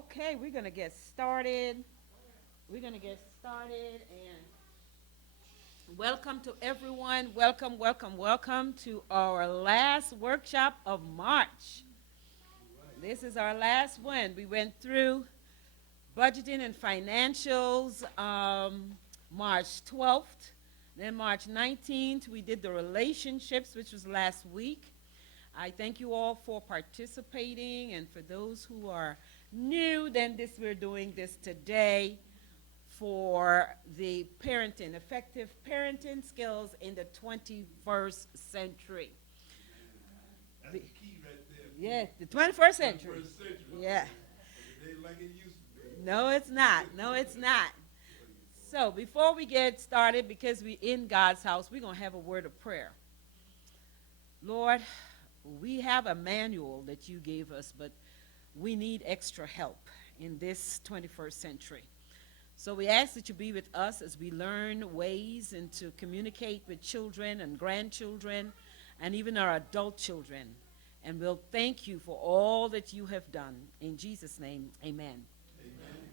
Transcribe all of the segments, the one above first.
Okay, we're going to get started. We're going to get started and welcome to everyone. Welcome, welcome, welcome to our last workshop of March. This is our last one. We went through budgeting and financials March 12th. Then March 19th, we did the relationships, which was last week. I thank you all for participating, and for those who are new, then we're doing this today for the parenting, effective parenting skills in the 21st century. That's the key right there. Yeah, the 21st century. 21st century. Yeah. It ain't like it used to be. No, it's not. No, it's not. So before we get started, because we're in God's house, we're going to have a word of prayer. Lord, we have a manual that you gave us, but we need extra help in this 21st century. So we ask that you be with us as we learn ways and to communicate with children and grandchildren and even our adult children. And we'll thank you for all that you have done. In Jesus' name, amen. Amen.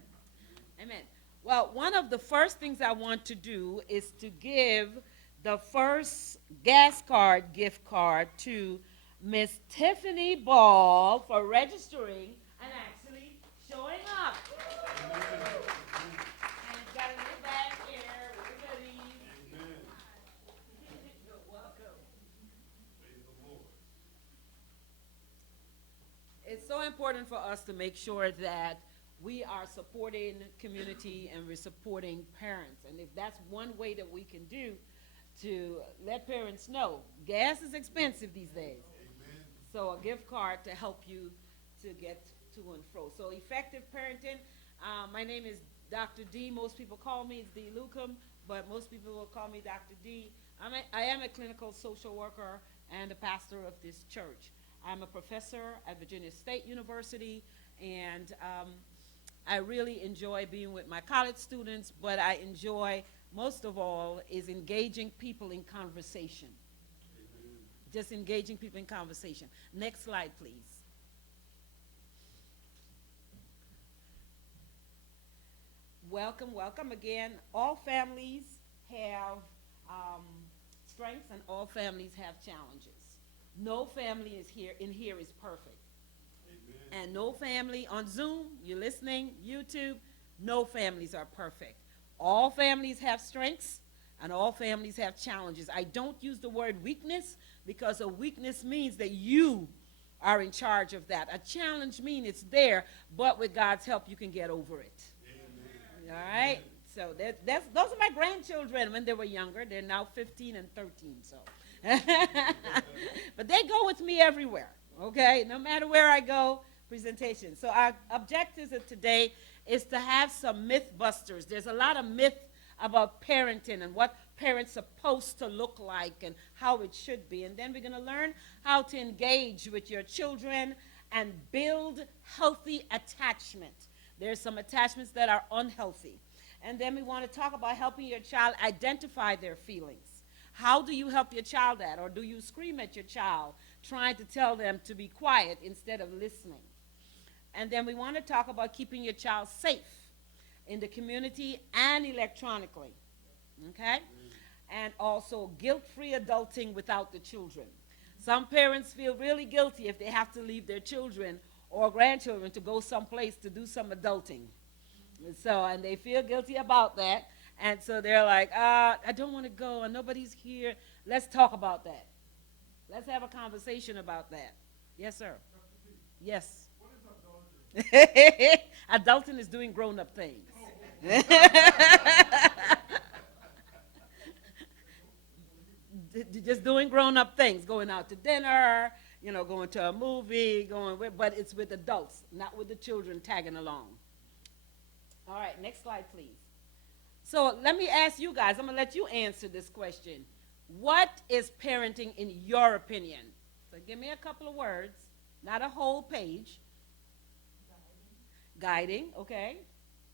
Amen. Well, one of the first things I want to do is to give the first gas card gift card to Miss Tiffany Ball for registering and actually showing up. And got a little bag here with the goodies. Amen. You're welcome. Praise the Lord. It's so important for us to make sure that we are supporting community and we're supporting parents. And if that's one way that we can do to let parents know, gas is expensive these days. Amen. So a gift card to help you to get to and fro. So effective parenting. My name is Dr. D. Most people call me D. Lucombe, but most people will call me Dr. D. I am a clinical social worker and a pastor of this church. I'm a professor at Virginia State University, and I really enjoy being with my college students, but I enjoy most of all is engaging people in conversation. Amen. Just engaging people in conversation. Next slide, please. Welcome, welcome again. All families have strengths and all families have challenges. No family is here is perfect. Amen. And no family on Zoom, you're listening, YouTube, no families are perfect. All families have strengths and all families have challenges. I don't use the word weakness because a weakness means that you are in charge of that. A challenge means it's there, but with God's help, you can get over it. Amen. All right? So those are my grandchildren when they were younger. They're now 15 and 13. So, but they go with me everywhere, okay? No matter where I go, presentation. So our objectives of today is to have some myth busters. There's a lot of myth about parenting and what parents are supposed to look like and how it should be. And then we're going to learn how to engage with your children and build healthy attachment. There's some attachments that are unhealthy. And then we want to talk about helping your child identify their feelings. How do you help your child at? Or do you scream at your child trying to tell them to be quiet instead of listening? And then we want to talk about keeping your child safe in the community and electronically, okay? And also guilt-free adulting without the children. Some parents feel really guilty if they have to leave their children or grandchildren to go someplace to do some adulting. And they feel guilty about that. And so they're like, I don't want to go and nobody's here. Let's talk about that. Let's have a conversation about that. Yes, sir. Yes. Adulting is doing grown-up things. Just doing grown-up things, going out to dinner, going to a movie, but it's with adults, not with the children tagging along. All right, next slide, please. So let me ask you guys, I'm going to let you answer this question. What is parenting in your opinion? So give me a couple of words, not a whole page. Guiding, okay.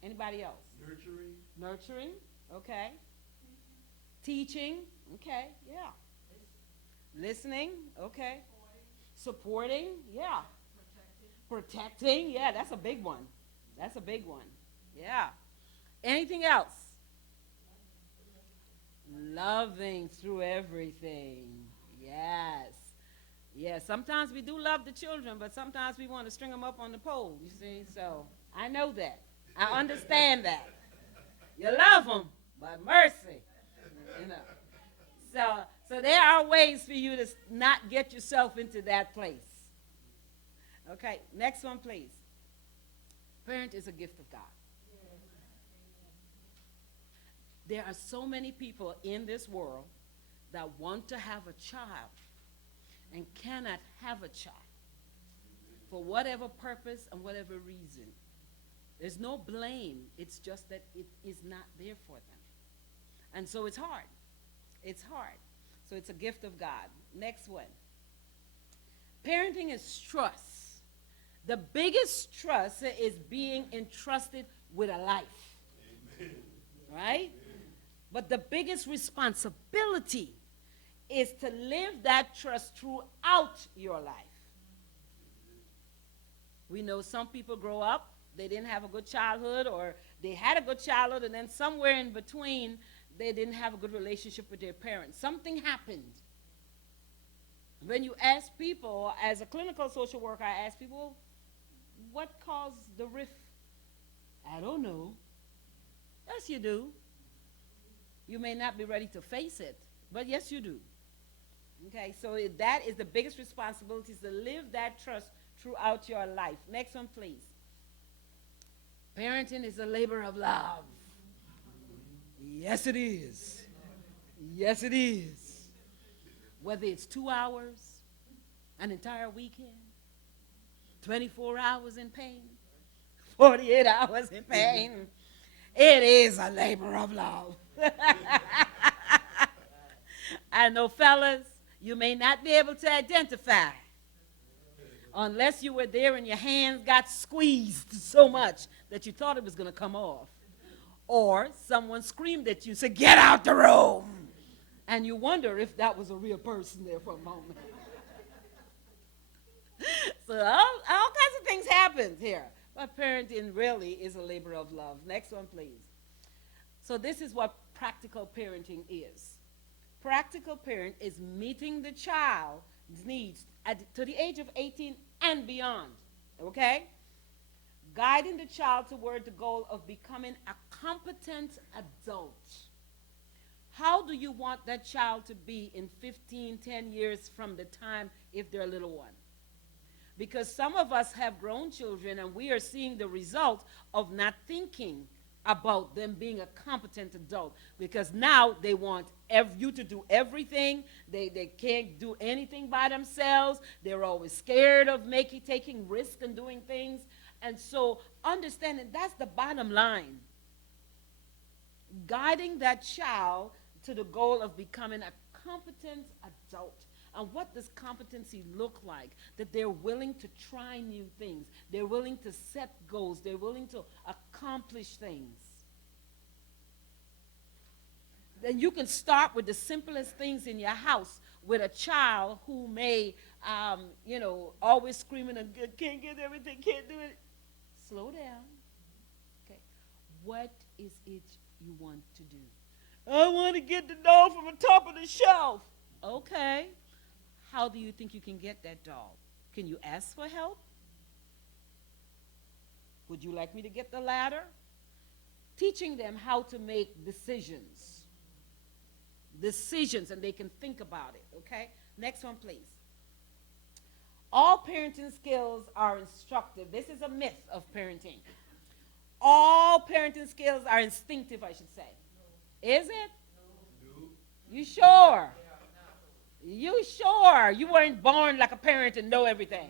Anybody else? Nurturing. Nurturing, okay. Teaching, okay, yeah. Listening, okay. Supporting, yeah. Protecting, yeah, that's a big one. That's a big one. Yeah. Anything else? Loving through everything. Yes. Yeah, sometimes we do love the children, but sometimes we want to string them up on the pole, you see? So I know that. I understand that. You love them, but mercy. You know. So there are ways for you to not get yourself into that place. Okay, next one, please. Parent is a gift of God. There are so many people in this world that want to have a child and cannot have a child for whatever purpose and whatever reason. There's no blame. It's just that it is not there for them. And so it's hard. It's hard. So it's a gift of God. Next one. Parenting is trust. The biggest trust is being entrusted with a life. Amen. Right? But the biggest responsibility is to live that trust throughout your life. We know some people grow up, they didn't have a good childhood, or they had a good childhood, and then somewhere in between, they didn't have a good relationship with their parents. Something happened. When you ask people, as a clinical social worker, I ask people, what caused the rift? I don't know. Yes, you do. You may not be ready to face it, but yes, you do. Okay, so that is the biggest responsibility, is to live that trust throughout your life. Next one, please. Parenting is a labor of love. Yes, it is. Yes, it is. Whether it's 2 hours, an entire weekend, 24 hours in pain, 48 hours in pain, it is a labor of love. I know, fellas, you may not be able to identify unless you were there and your hands got squeezed so much that you thought it was going to come off. Or someone screamed at you and said, "Get out the room." And you wonder if that was a real person there for a moment. So all kinds of things happen here. But parenting really is a labor of love. Next one, please. So this is what practical parenting is. Practical parent is meeting the child's needs to the age of 18 and beyond, okay? Guiding the child toward the goal of becoming a competent adult. How do you want that child to be in 15, 10 years from the time if they're a little one? Because some of us have grown children and we are seeing the result of not thinking about them being a competent adult, because now they want you to do everything. They can't do anything by themselves. They're always scared of taking risks and doing things. And so understanding that's the bottom line. Guiding that child to the goal of becoming a competent adult. And what does competency look like? That they're willing to try new things. They're willing to set goals. They're willing to accomplish things. Then you can start with the simplest things in your house with a child who may, always screaming and can't get everything, can't do it. Slow down. Okay. What is it you want to do? I want to get the doll from the top of the shelf. Okay. How do you think you can get that doll? Can you ask for help? Would you like me to get the ladder? Teaching them how to make decisions. Decisions, and they can think about it, okay? Next one, please. All parenting skills are instructive. This is a myth of parenting. All parenting skills are instinctive, I should say. Is it? No. You sure? You sure? You weren't born like a parent and know everything.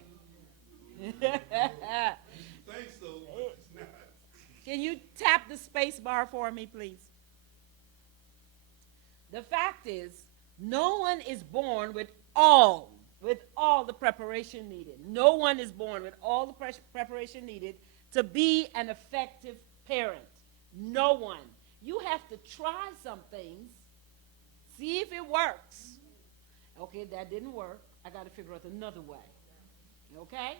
You think so, but it's not. Can you tap the space bar for me, please? The fact is, no one is born with all the preparation needed. No one is born with all the preparation needed to be an effective parent. No one. You have to try some things, see if it works. Okay, that didn't work. I got to figure out another way. Okay?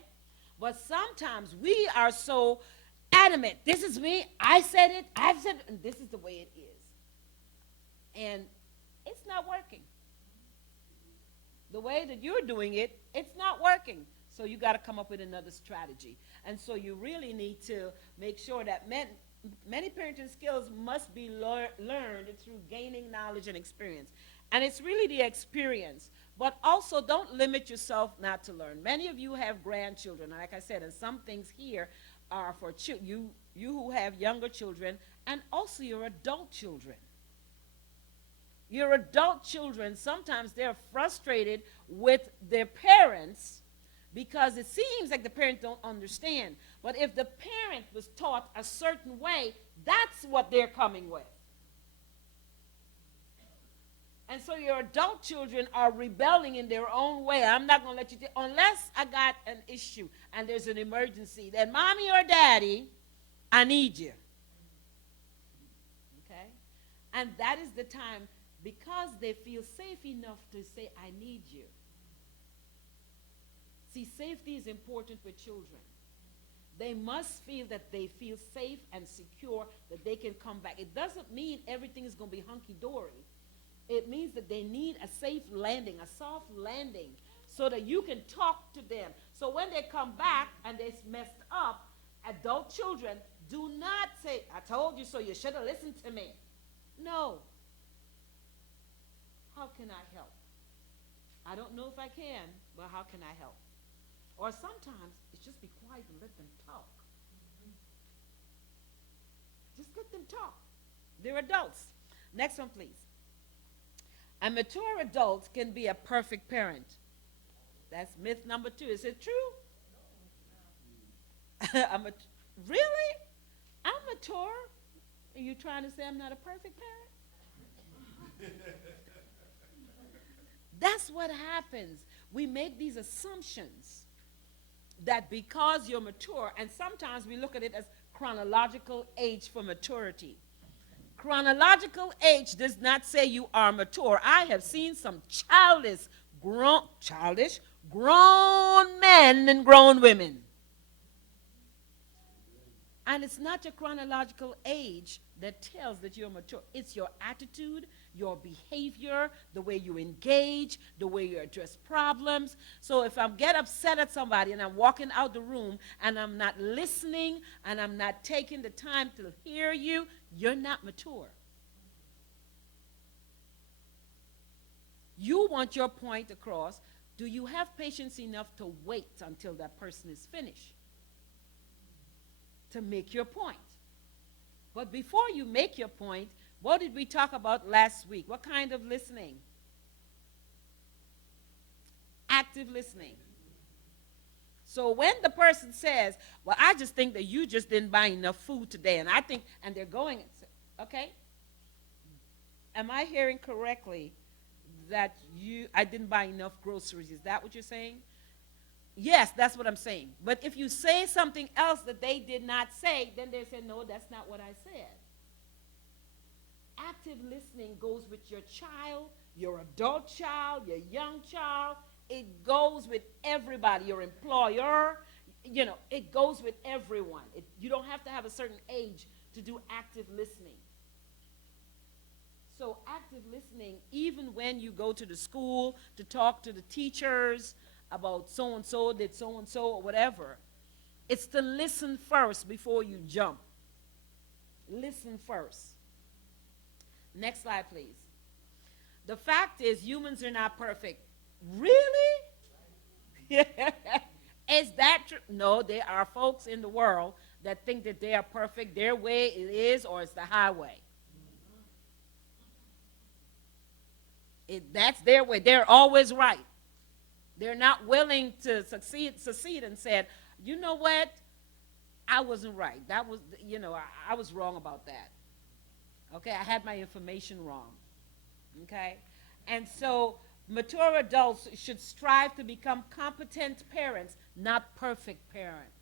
But sometimes we are so adamant. This is me. I said it. I've said it. And this is the way it is. And it's not working. The way that you're doing it, it's not working. So you got to come up with another strategy. And so you really need to make sure that many parenting skills must be learned through gaining knowledge and experience. And it's really the experience. But also don't limit yourself not to learn. Many of you have grandchildren. Like I said, and some things here are for you who have younger children and also your adult children. Your adult children, sometimes they're frustrated with their parents because it seems like the parent don't understand. But if the parent was taught a certain way, that's what they're coming with. And so your adult children are rebelling in their own way. I'm not going to let you, unless I got an issue and there's an emergency, then mommy or daddy, I need you. Okay? And that is the time, because they feel safe enough to say, I need you. See, safety is important with children. They must feel that they feel safe and secure, that they can come back. It doesn't mean everything is going to be hunky-dory. It means that they need a safe landing, a soft landing, so that you can talk to them. So when they come back and they're messed up, adult children, do not say, I told you so, you should have listened to me. No. How can I help? I don't know if I can, but how can I help? Or sometimes it's just be quiet and let them talk. Just let them talk. They're adults. Next one, please. A mature adult can be a perfect parent. That's myth number 2. Is it true? Really? I'm mature? Are you trying to say I'm not a perfect parent? That's what happens. We make these assumptions that because you're mature, and sometimes we look at it as chronological age for maturity. Chronological age does not say you are mature. I have seen some childish, grown men and grown women. And it's not your chronological age that tells that you're mature. It's your attitude, your behavior, the way you engage, the way you address problems. So if I get upset at somebody and I'm walking out the room and I'm not listening and I'm not taking the time to hear you, you're not mature. You want your point across. Do you have patience enough to wait until that person is finished to make your point? But before you make your point, what did we talk about last week? What kind of listening? Active listening. So when the person says, well, I just think that you just didn't buy enough food today, and I think, and they're going, okay, am I hearing correctly that I didn't buy enough groceries? Is that what you're saying? Yes, that's what I'm saying. But if you say something else that they did not say, then they say, no, that's not what I said. Active listening goes with your child, your adult child, your young child. It goes with everybody, your employer. You know, it goes with everyone. You don't have to have a certain age to do active listening. So active listening, even when you go to the school to talk to the teachers about so-and-so did so-and-so or whatever, it's to listen first before you jump. Listen first. Next slide, please. The fact is, humans are not perfect. Really? Is that true? No, there are folks in the world that think that they are perfect. Their way it is, or it's the highway. That's their way. They're always right. They're not willing to succeed and said, you know what? I wasn't right. That was, I was wrong about that. Okay, I had my information wrong. Okay? And so mature adults should strive to become competent parents, not perfect parents.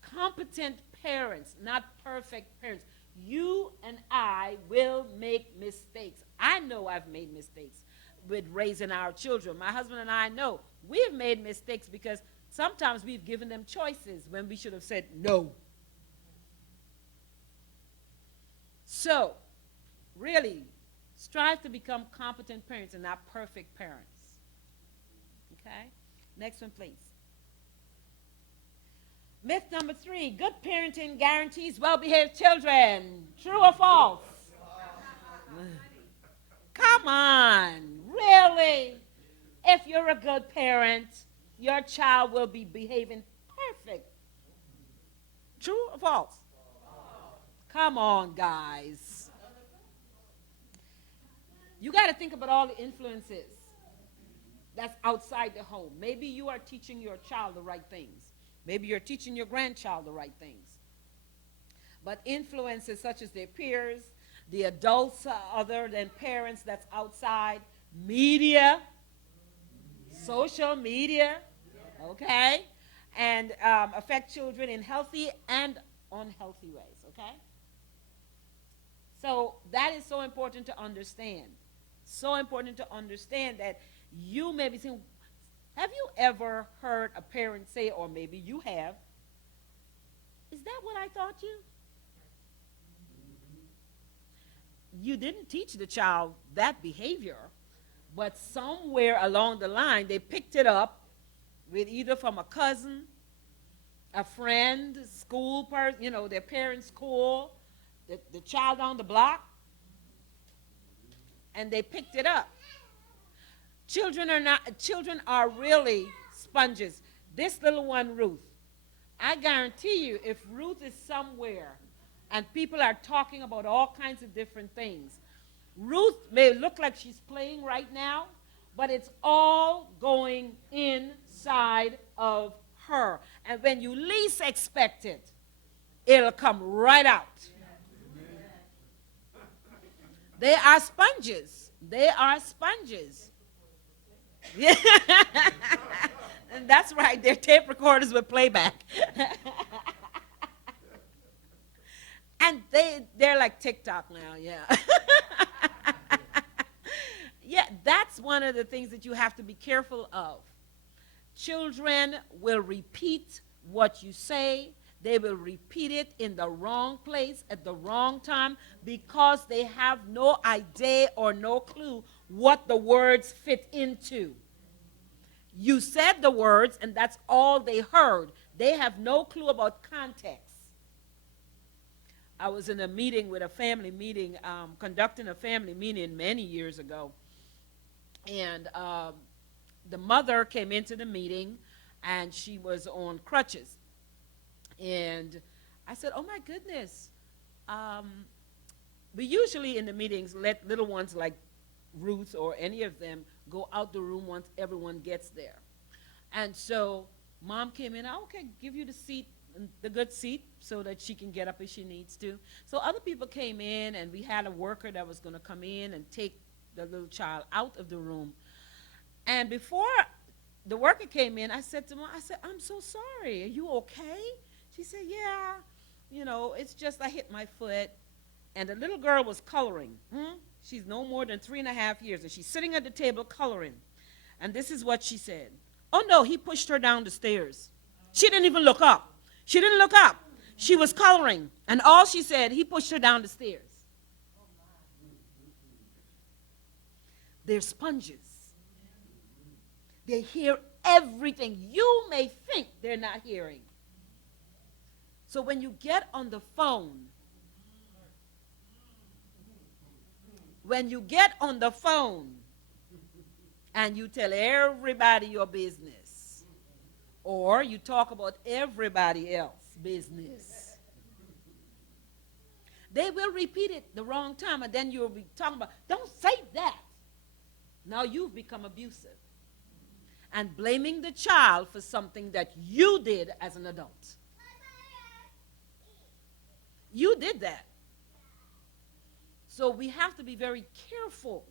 Competent parents, not perfect parents. You and I will make mistakes. I know I've made mistakes with raising our children. My husband and I know we've made mistakes because Sometimes we've given them choices when we should have said no. So, really, strive to become competent parents and not perfect parents. Okay? Next one, please. Myth number 3, good parenting guarantees well-behaved children. True or false? Come on, really? If you're a good parent, your child will be behaving perfect. True or false? Come on, guys. You got to think about all the influences that's outside the home. Maybe you are teaching your child the right things. Maybe you're teaching your grandchild the right things. But influences such as their peers, the adults other than parents that's outside, media, social media, okay, and affect children in healthy and unhealthy ways, okay? So that is so important to understand. So important to understand that you may be saying, have you ever heard a parent say, or maybe you have, is that what I taught you? You didn't teach the child that behavior, but somewhere along the line they picked it up with either from a cousin, a friend, school person, you know, their parents' school, the child on the block, and they picked it up. Children are really sponges. This little one, Ruth, I guarantee you, if Ruth is somewhere and people are talking about all kinds of different things, Ruth may look like she's playing right now, but it's all going inside of her. And when you least expect it, it'll come right out. They are sponges. They are sponges. Yeah. And that's right, they're tape recorders with playback. And they're like TikTok now, yeah. Yeah, that's one of the things that you have to be careful of. Children will repeat what you say. They will repeat it in the wrong place at the wrong time because they have no idea or no clue what the words fit into. You said the words, and that's all they heard. They have no clue about context. I was in a meeting with a family meeting, conducting a family meeting many years ago. And the mother came into the meeting, and she was on crutches. And I said, oh, my goodness. We usually in the meetings let little ones like Ruth or any of them go out the room once everyone gets there. And so Mom came in, okay, give you the seat, the good seat, so that she can get up if she needs to. So other people came in, and we had a worker that was going to come in and take the little child out of the room. And before the worker came in, I said to Mom, I said, I'm so sorry. Are you okay? She said, yeah, you know, it's just I hit my foot. And the little girl was coloring. She's no more than 3.5 years, and she's sitting at the table coloring. And this is what she said. Oh, no, he pushed her down the stairs. She didn't even look up. She didn't look up. She was coloring. And all she said, he pushed her down the stairs. They're sponges. They hear everything. You may think they're not hearing. So when you get on the phone, and you tell everybody your business, or you talk about everybody else's business, they will repeat it the wrong time, and then you'll be talking about, don't say that. Now you've become abusive and blaming the child for something that you did as an adult. You did that. So we have to be very careful.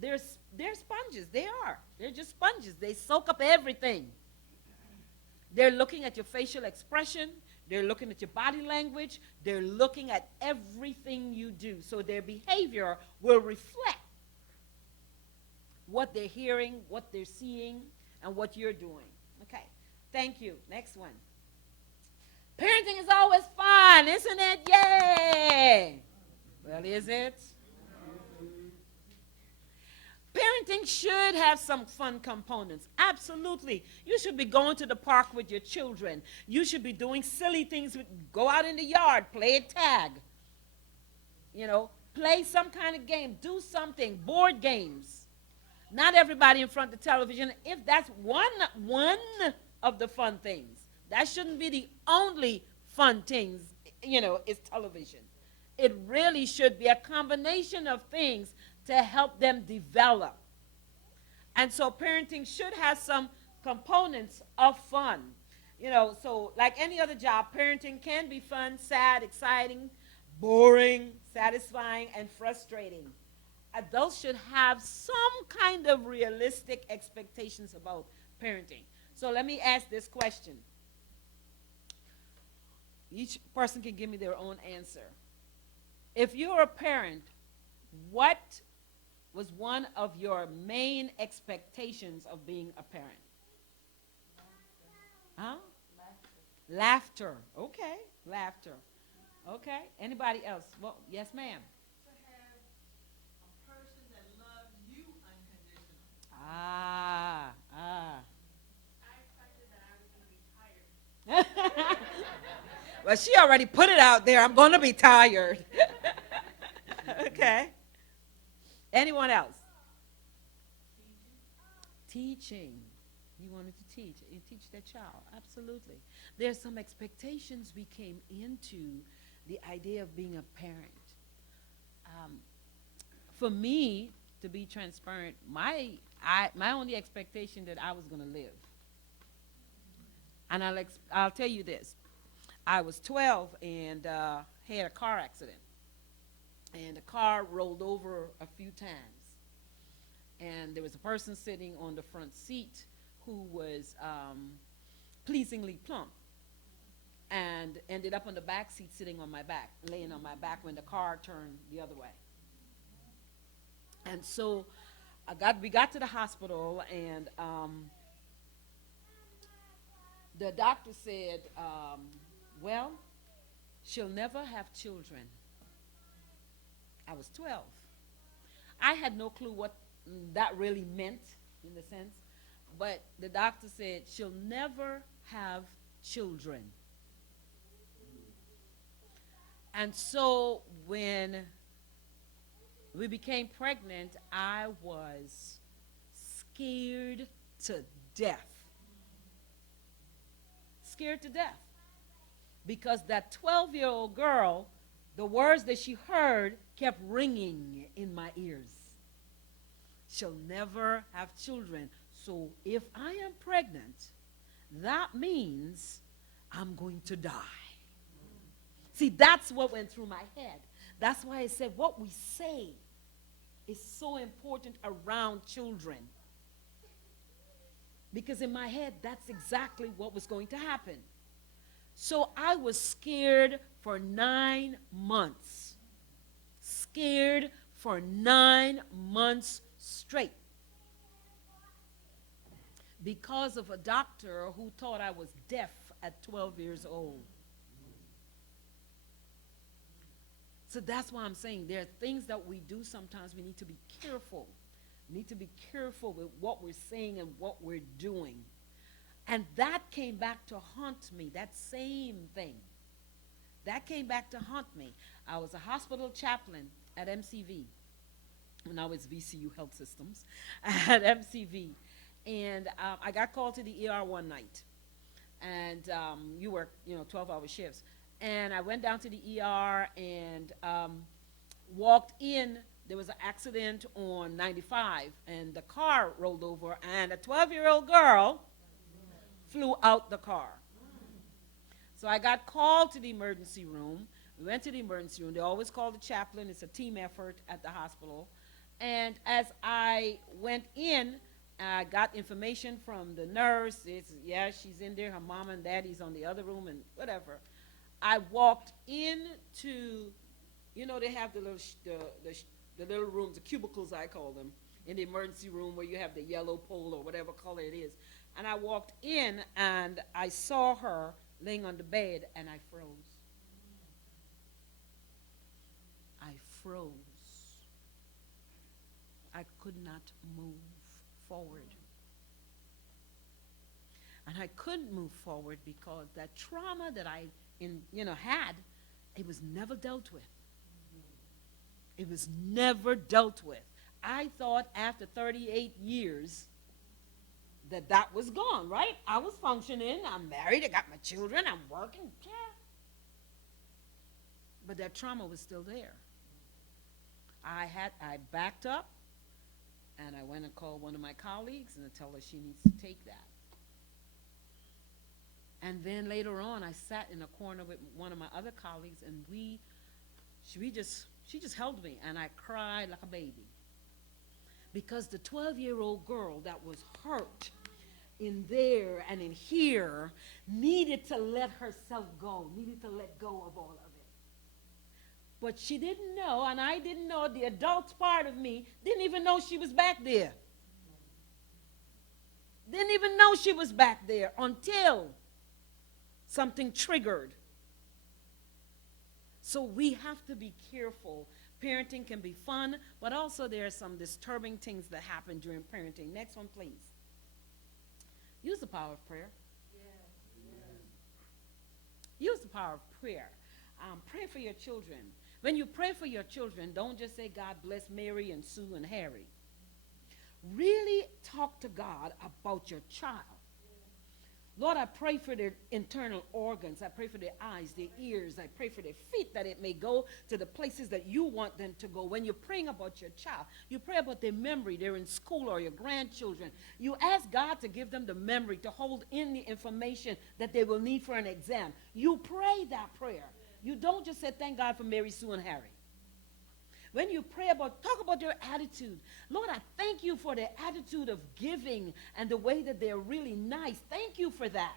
They're sponges. They are. They're just sponges. They soak up everything. They're looking at your facial expression. They're looking at your body language. They're looking at everything you do. So their behavior will reflect what they're hearing, what they're seeing, and what you're doing. Okay. Thank you. Next one. Parenting is always fun, isn't it? Yay! Well, is it? Parenting should have some fun components. Absolutely. You should be going to the park with your children. You should be doing silly things. Go out in the yard, play a tag. Play some kind of game. Do something. Board games. Not everybody in front of the television. If that's one of the fun things, that shouldn't be the only fun things, is television. It really should be a combination of things to help them develop. And so parenting should have some components of fun. So like any other job, parenting can be fun, sad, exciting, boring, satisfying, and frustrating. Adults should have some kind of realistic expectations about parenting. So let me ask this question. Each person can give me their own answer. If you're a parent, what was one of your main expectations of being a parent? Huh? Laughter. Okay, laughter. Okay. Anybody else? Well, yes, ma'am. To have a person that loves you unconditionally. Ah. I expected that I was going to be tired. Well, she already put it out there. I'm going to be tired. Okay. Anyone else? Teaching. You wanted to teach. You teach that child. Absolutely. There's some expectations we came into the idea of being a parent. For me, to be transparent, my only expectation that I was going to live. And I'll tell you this. I was 12 and had a car accident. And the car rolled over a few times. And there was a person sitting on the front seat who was pleasingly plump and ended up on the back seat sitting on my back, laying on my back when the car turned the other way. And so we got to the hospital, and the doctor said, well, she'll never have children. I was 12. I had no clue what that really meant in the sense, but the doctor said she'll never have children. And so when we became pregnant, I was scared to death. Scared to death. Because that 12-year-old girl, the words that she heard kept ringing in my ears. She'll never have children. So if I am pregnant, that means I'm going to die. See, that's what went through my head. That's why I said what we say is so important around children. Because in my head, that's exactly what was going to happen. So I was scared for 9 months. Scared for 9 months straight. Because of a doctor who thought I was deaf at 12 years old. So that's why I'm saying there are things that we do sometimes we need to be careful. We need to be careful with what we're saying and what we're doing. And that came back to haunt me, that same thing. That came back to haunt me. I was a hospital chaplain at MCV, when I was VCU Health Systems, at MCV. And I got called to the ER one night. And you work, 12-hour shifts. And I went down to the ER and walked in. There was an accident on 95, and the car rolled over, and a 12-year-old girl flew out the car. So I got called to the emergency room. We went to the emergency room. They always call the chaplain. It's a team effort at the hospital. And as I went in, I got information from the nurse. Yeah, she's in there. Her mom and daddy's on the other room and whatever. I walked into, they have the little rooms, the cubicles I call them, in the emergency room where you have the yellow pole or whatever color it is. And I walked in and I saw her laying on the bed and I froze. I froze. I could not move forward. And I couldn't move forward because that trauma that I had, it was never dealt with. It was never dealt with. I thought after 38 years that was gone, right? I was functioning, I'm married, I got my children, I'm working, yeah. But that trauma was still there. I backed up, and I went and called one of my colleagues and I told her she needs to take that. And then later on, I sat in a corner with one of my other colleagues, and she just held me, and I cried like a baby. Because the 12-year-old girl that was hurt in there and in here needed to let herself go, needed to let go of all of it. But she didn't know, and I didn't know, the adult part of me didn't even know she was back there. Didn't even know she was back there until something triggered. So we have to be careful. Parenting can be fun, but also there are some disturbing things that happen during parenting. Next one, please. Use the power of prayer. Use the power of prayer. Pray for your children. When you pray for your children, don't just say, God bless Mary and Sue and Harry. Really talk to God about your child. Lord, I pray for their internal organs. I pray for their eyes, their ears. I pray for their feet, that it may go to the places that you want them to go. When you're praying about your child, you pray about their memory. They're in school, or your grandchildren. You ask God to give them the memory to hold in the information that they will need for an exam. You pray that prayer. You don't just say, thank God for Mary, Sue, and Harry. When you pray talk about their attitude. Lord, I thank you for their attitude of giving and the way that they're really nice. Thank you for that.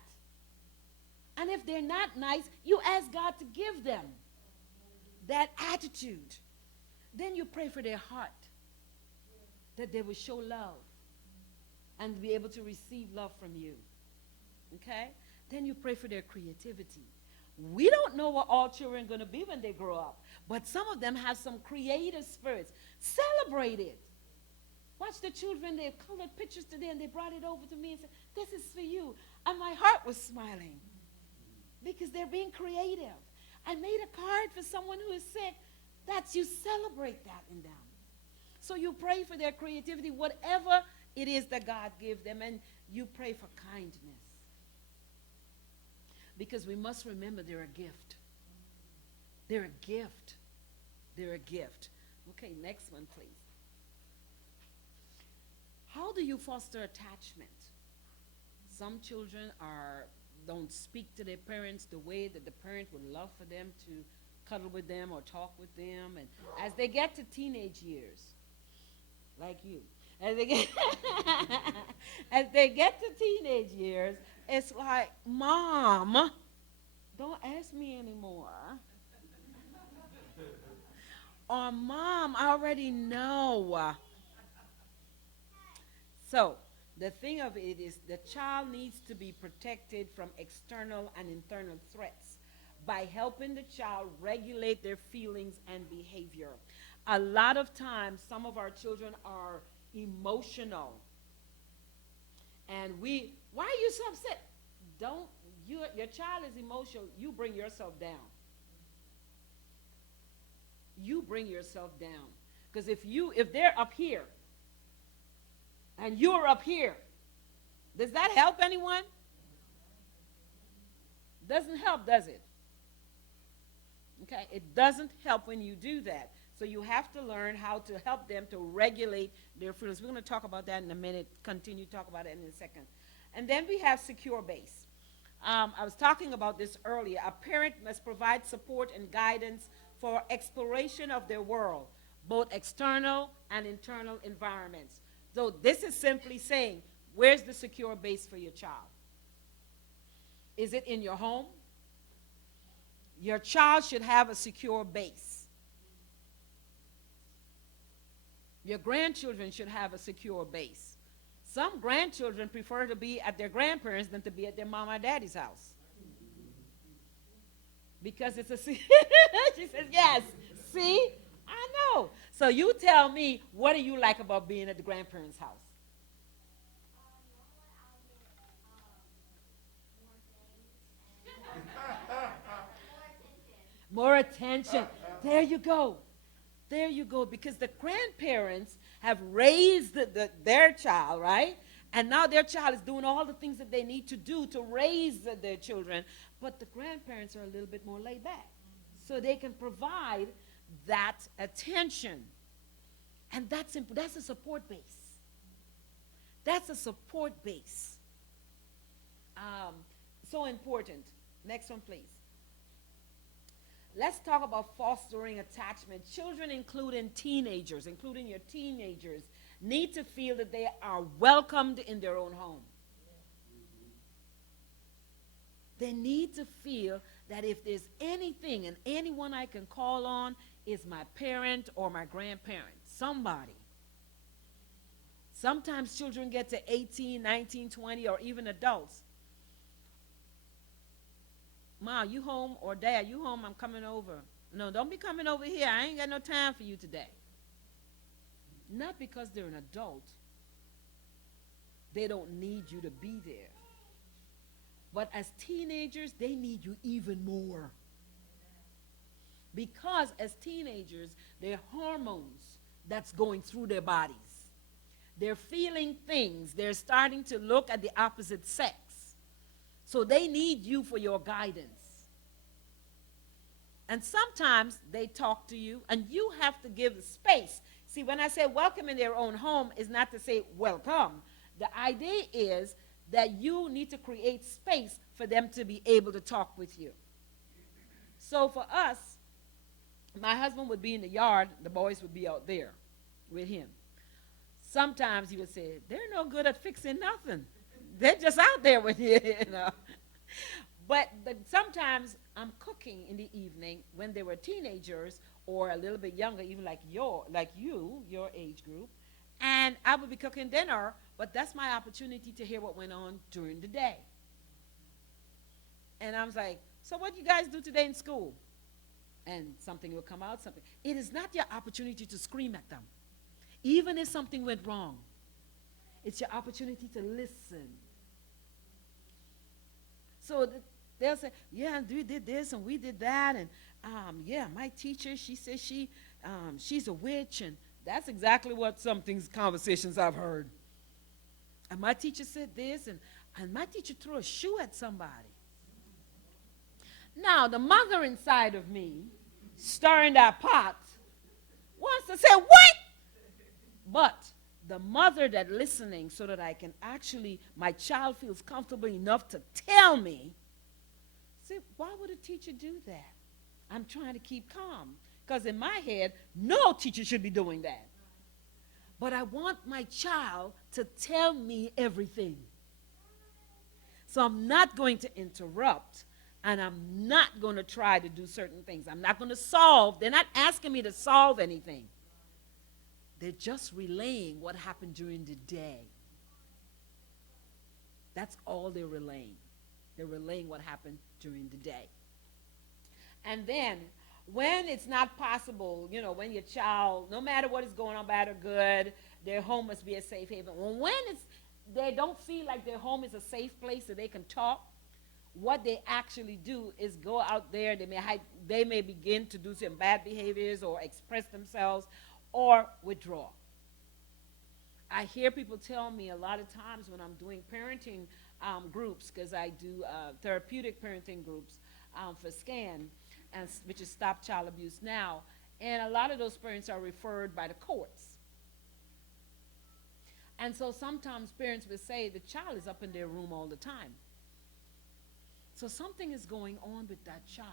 And if they're not nice, you ask God to give them that attitude. Then you pray for their heart, that they will show love and be able to receive love from you. Okay? Then you pray for their creativity. We don't know what all children are going to be when they grow up, but some of them have some creative spirits. Celebrate it. Watch the children, they colored pictures today, and they brought it over to me and said, this is for you. And my heart was smiling because they're being creative. I made a card for someone who is sick. You celebrate that in them. So you pray for their creativity, whatever it is that God gives them, and you pray for kindness. Because we must remember they're a gift. They're a gift. They're a gift. Okay, next one, please. How do you foster attachment? Some children don't speak to their parents the way that the parent would love for them to cuddle with them or talk with them. And as they get to teenage years, like you, as they get to teenage years, it's like, Mom, don't ask me anymore. Or, Mom, I already know. So, the thing of it is the child needs to be protected from external and internal threats by helping the child regulate their feelings and behavior. A lot of times, some of our children are emotional. And why are you so upset? Your child is emotional. You bring yourself down. You bring yourself down. Because if they're up here and you're up here, does that help anyone? Doesn't help, does it? Okay, it doesn't help when you do that. So you have to learn how to help them to regulate their feelings. We're going to talk about that in a minute, continue to talk about it in a second. And then we have secure base. I was talking about this earlier. A parent must provide support and guidance for exploration of their world, both external and internal environments. So this is simply saying, where's the secure base for your child? Is it in your home? Your child should have a secure base. Your grandchildren should have a secure base. Some grandchildren prefer to be at their grandparents than to be at their mama or daddy's house. Because it's a, she says, yes, see, I know. So you tell me, what do you like about being at the grandparents' house? More attention. There you go. There you go. Because the grandparents have raised their child, right? And now their child is doing all the things that they need to do to raise their children. But the grandparents are a little bit more laid back. So they can provide that attention. And that's a support base. That's a support base. So important. Next one, please. Let's talk about fostering attachment. Children, including your teenagers, need to feel that they are welcomed in their own home. They need to feel that if there's anything and anyone I can call on is my parent or my grandparent, somebody. Sometimes children get to 18, 19, 20, or even adults. Ma, you home? Or Dad, you home? I'm coming over. No, don't be coming over here. I ain't got no time for you today. Not because they're an adult. They don't need you to be there. But as teenagers, they need you even more. Because as teenagers, their hormones that's going through their bodies. They're feeling things. They're starting to look at the opposite sex. So they need you for your guidance. And sometimes they talk to you, and you have to give the space. See, when I say welcome in their own home, is not to say welcome. The idea is that you need to create space for them to be able to talk with you. So for us, my husband would be in the yard, the boys would be out there with him. Sometimes he would say, they're no good at fixing nothing. They're just out there with you, you know. But sometimes I'm cooking in the evening when they were teenagers or a little bit younger, even like your age group, and I would be cooking dinner, but that's my opportunity to hear what went on during the day. And I was like, so what do you guys do today in school? And something will come out, something. It is not your opportunity to scream at them, even if something went wrong. It's your opportunity to listen. So they'll say, yeah, we did this and we did that, and yeah, my teacher, she says she's a witch, and that's exactly what some things, conversations I've heard. And my teacher said this, and my teacher threw a shoe at somebody. Now, the mother inside of me, stirring that pot, wants to say, what? But the mother that listening so that I can actually, my child feels comfortable enough to tell me, see, why would a teacher do that? I'm trying to keep calm. Because in my head, no teacher should be doing that. But I want my child to tell me everything. So I'm not going to interrupt, and I'm not going to try to do certain things. I'm not going to solve. They're not asking me to solve anything. They're just relaying what happened during the day. That's all they're relaying. They're relaying what happened during the day. And then, when it's not possible, you know, when your child, no matter what is going on, bad or good, their home must be a safe haven. When they don't feel like their home is a safe place that they can talk, what they actually do is go out there. They may begin to do some bad behaviors or express themselves or withdraw. I hear people tell me a lot of times when I'm doing parenting groups, because I do therapeutic parenting groups for SCAN, which is Stop Child Abuse Now, and a lot of those parents are referred by the courts. And so sometimes parents will say the child is up in their room all the time. So something is going on with that child,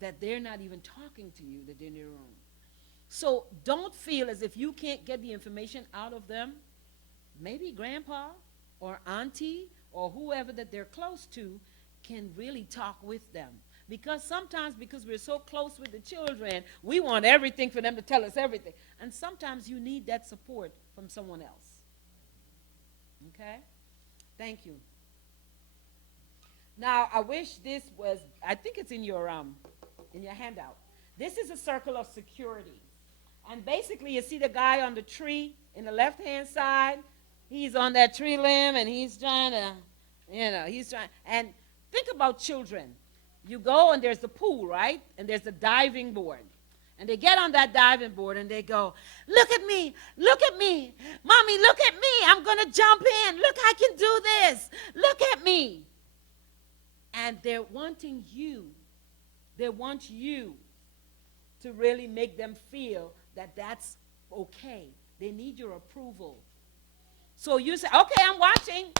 that they're not even talking to you, that they're in their room. So don't feel as if you can't get the information out of them. Maybe grandpa or auntie or whoever that they're close to can really talk with them. Because sometimes, because we're so close with the children, we want everything for them to tell us everything. And sometimes you need that support from someone else. Okay? Thank you. Now, I wish this was, I think it's in your handout. This is a circle of security. And basically, you see the guy on the tree in the left-hand side. He's on that tree limb, and he's trying to, and think about children. You go, and there's the pool, right? And there's the diving board. And they get on that diving board, and they go, look at me, mommy, look at me, I'm going to jump in. Look, I can do this. Look at me. And they're wanting you. They want you to really make them feel that that's okay. They need your approval. So you say, okay, I'm watching.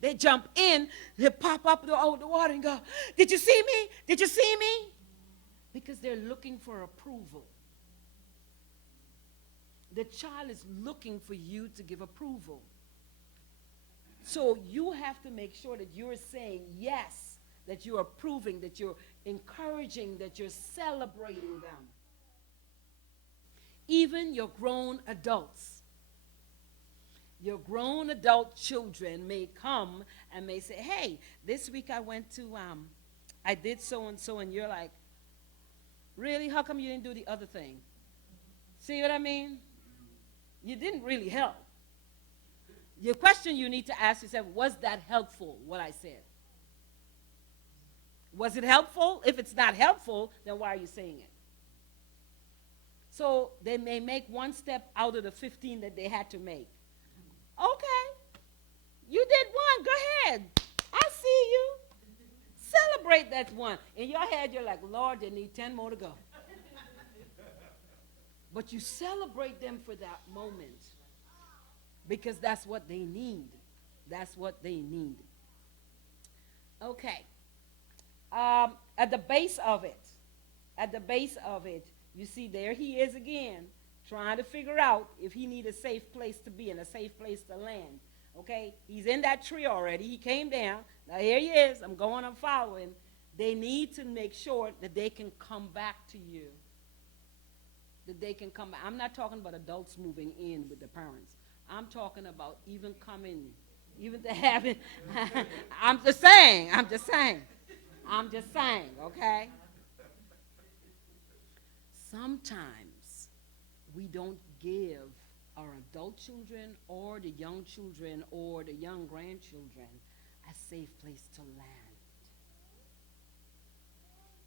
They jump in, they pop up the water and go, did you see me? Did you see me? Because they're looking for approval. The child is looking for you to give approval. So you have to make sure that you're saying yes, that you're approving, that you're encouraging, that you're celebrating them. Even your grown adults. Your grown adult children may come and may say, hey, this week I went to, I did so and so, and you're like, really? How come you didn't do the other thing? See what I mean? You didn't really help. Your question you need to ask yourself, was that helpful, what I said? Was it helpful? If it's not helpful, then why are you saying it? So they may make one step out of the 15 that they had to make. Okay, you did one, go ahead. I see you. Celebrate that one. In your head, you're like, Lord, they need 10 more to go. But you celebrate them for that moment because that's what they need. That's what they need. Okay. At the base of it, you see there he is again, trying to figure out if he need a safe place to be and a safe place to land. Okay? He's in that tree already. He came down. Now here he is. I'm following. They need to make sure that they can come back to you. That they can come back. I'm not talking about adults moving in with the parents. I'm talking about even coming, even to having. I'm just saying, okay? Sometimes we don't give our adult children or the young children or the young grandchildren a safe place to land.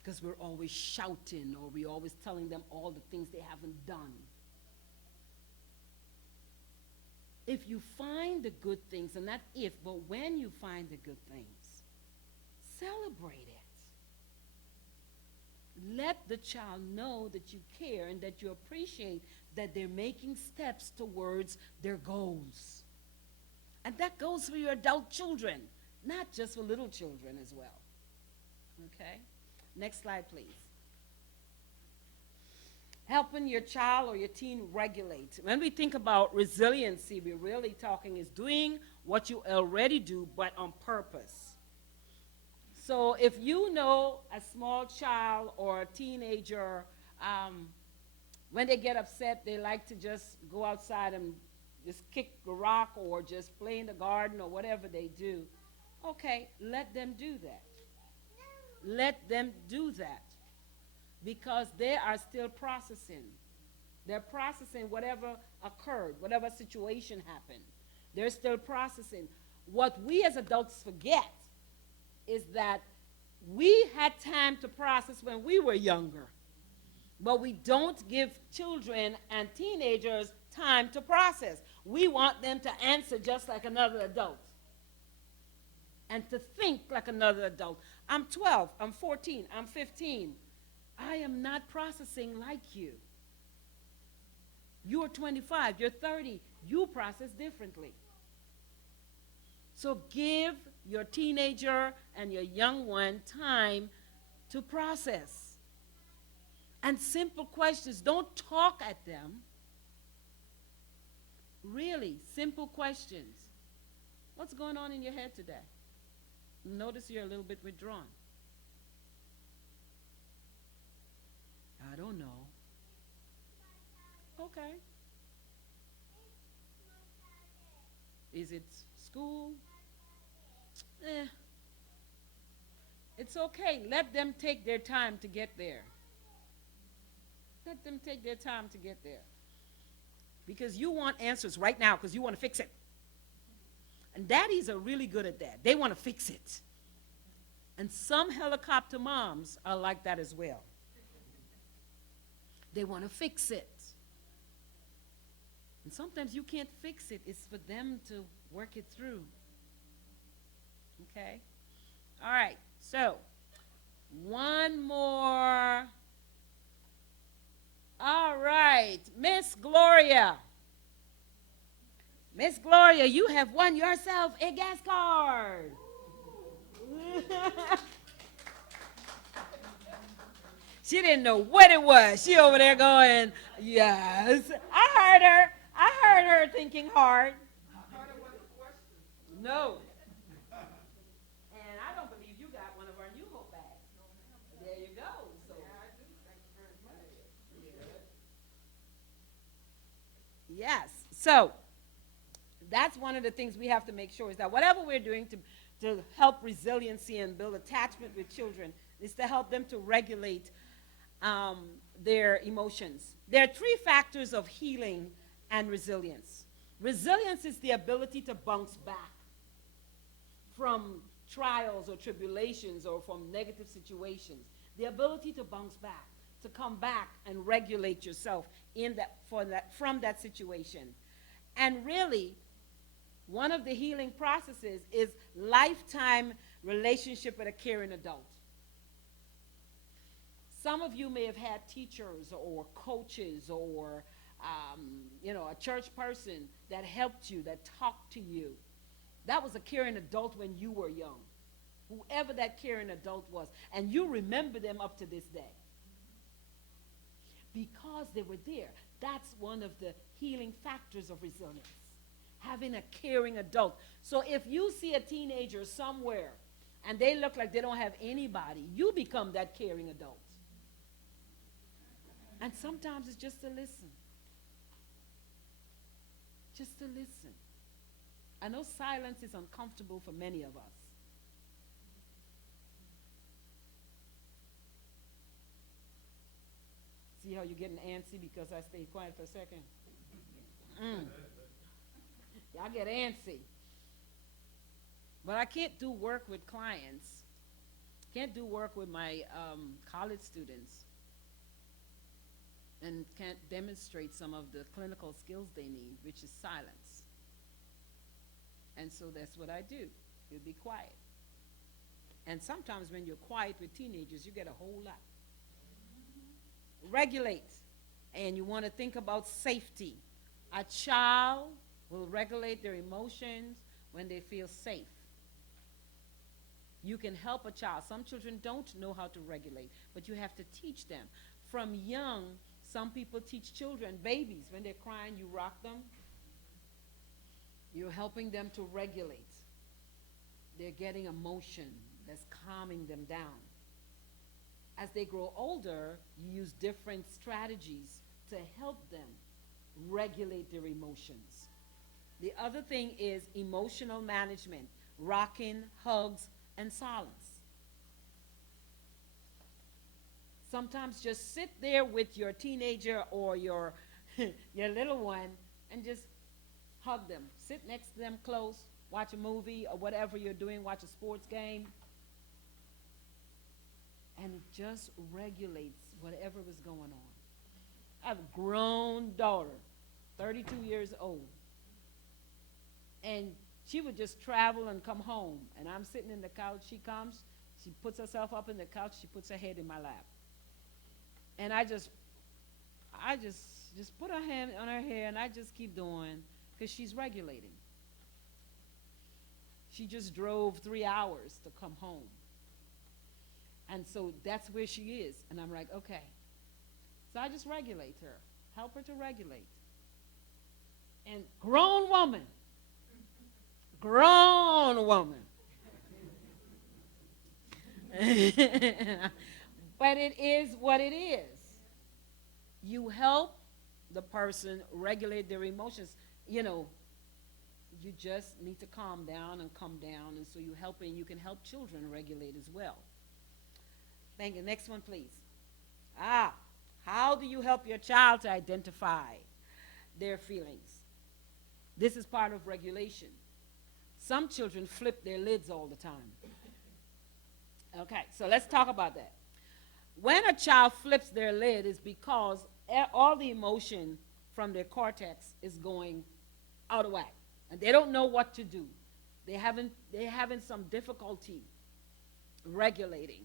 Because we're always shouting or we're always telling them all the things they haven't done. If you find the good things, and not if, but when you find the good things, celebrate it. Let the child know that you care and that you appreciate that they're making steps towards their goals. And that goes for your adult children, not just for little children as well. Okay? Next slide, please. Helping your child or your teen regulate. When we think about resiliency, we're really talking is doing what you already do, but on purpose. So if you know a small child or a teenager, when they get upset, they like to just go outside and just kick a rock or just play in the garden or whatever they do. Okay, let them do that. Let them do that. Because they are still processing. They're processing whatever occurred, whatever situation happened. They're still processing. What we as adults forget is that we had time to process when we were younger. But we don't give children and teenagers time to process. We want them to answer just like another adult and to think like another adult. I'm 12, I'm 14, I'm 15. I am not processing like you. You're 25, you're 30, you process differently. So give your teenager and your young one time to process. And simple questions, don't talk at them. Really, simple questions. What's going on in your head today? Notice you're a little bit withdrawn. I don't know. Okay. it school? It's okay. Let them take their time to get there. Let them take their time to get there. Because you want answers right now because you want to fix it. And daddies are really good at that. They want to fix it. And some helicopter moms are like that as well. They want to fix it. And sometimes you can't fix it. It's for them to work it through. Okay? All right. So, one more. All right. Miss Gloria. Miss Gloria, you have won yourself a gas card. She didn't know what it was. She over there going, yes. I heard her thinking hard. No. And I don't believe you got one of our New Hope bags. There you go. So. Yes. So that's one of the things we have to make sure is that whatever we're doing to help resiliency and build attachment with children is to help them to regulate their emotions. There are 3 factors of healing and resilience. Resilience is the ability to bounce back from trials or tribulations or from negative situations. The ability to bounce back, to come back and regulate yourself from that situation. And really, one of the healing processes is lifetime relationship with a caring adult. Some of you may have had teachers or coaches or a church person that helped you, that talked to you. That was a caring adult when you were young. Whoever that caring adult was. And you remember them up to this day. Because they were there. That's one of the healing factors of resilience. Having a caring adult. So if you see a teenager somewhere and they look like they don't have anybody, you become that caring adult. And sometimes it's just to listen. Just to listen. I know silence is uncomfortable for many of us. See how you're getting antsy because I stayed quiet for a second? Y'all get antsy. But I can't do work with clients. Can't do work with my college students. And can't demonstrate some of the clinical skills they need, which is silence. And so that's what I do. You be quiet. And sometimes when you're quiet with teenagers, you get a whole lot. Regulate. And you want to think about safety. A child will regulate their emotions when they feel safe. You can help a child. Some children don't know how to regulate, but you have to teach them. From young, some people teach children, babies, when they're crying, you rock them. You're helping them to regulate. They're getting emotion that's calming them down. As they grow older, you use different strategies to help them regulate their emotions. The other thing is emotional management, rocking, hugs, and silence. Sometimes just sit there with your teenager or your little one and just hug them. Sit next to them close, watch a movie or whatever you're doing, watch a sports game. And it just regulates whatever was going on. I have a grown daughter, 32 years old. And she would just travel and come home. And I'm sitting in the couch. She comes. She puts herself up in the couch. She puts her head in my lap. And I just put her hand on her hair, and I just keep doing, because she's regulating. She just drove 3 hours to come home. And so that's where she is. And I'm like, okay. So I just regulate her, help her to regulate. And grown woman. But it is what it is. You help the person regulate their emotions. You just need to calm down and come down, and so you can help children regulate as well. Thank you. Next one, please. How do you help your child to identify their feelings? This is part of regulation. Some children flip their lids all the time. Okay, so let's talk about that. When a child flips their lid, it's because all the emotion from their cortex is going out of whack, and they don't know what to do. They're having some difficulty regulating.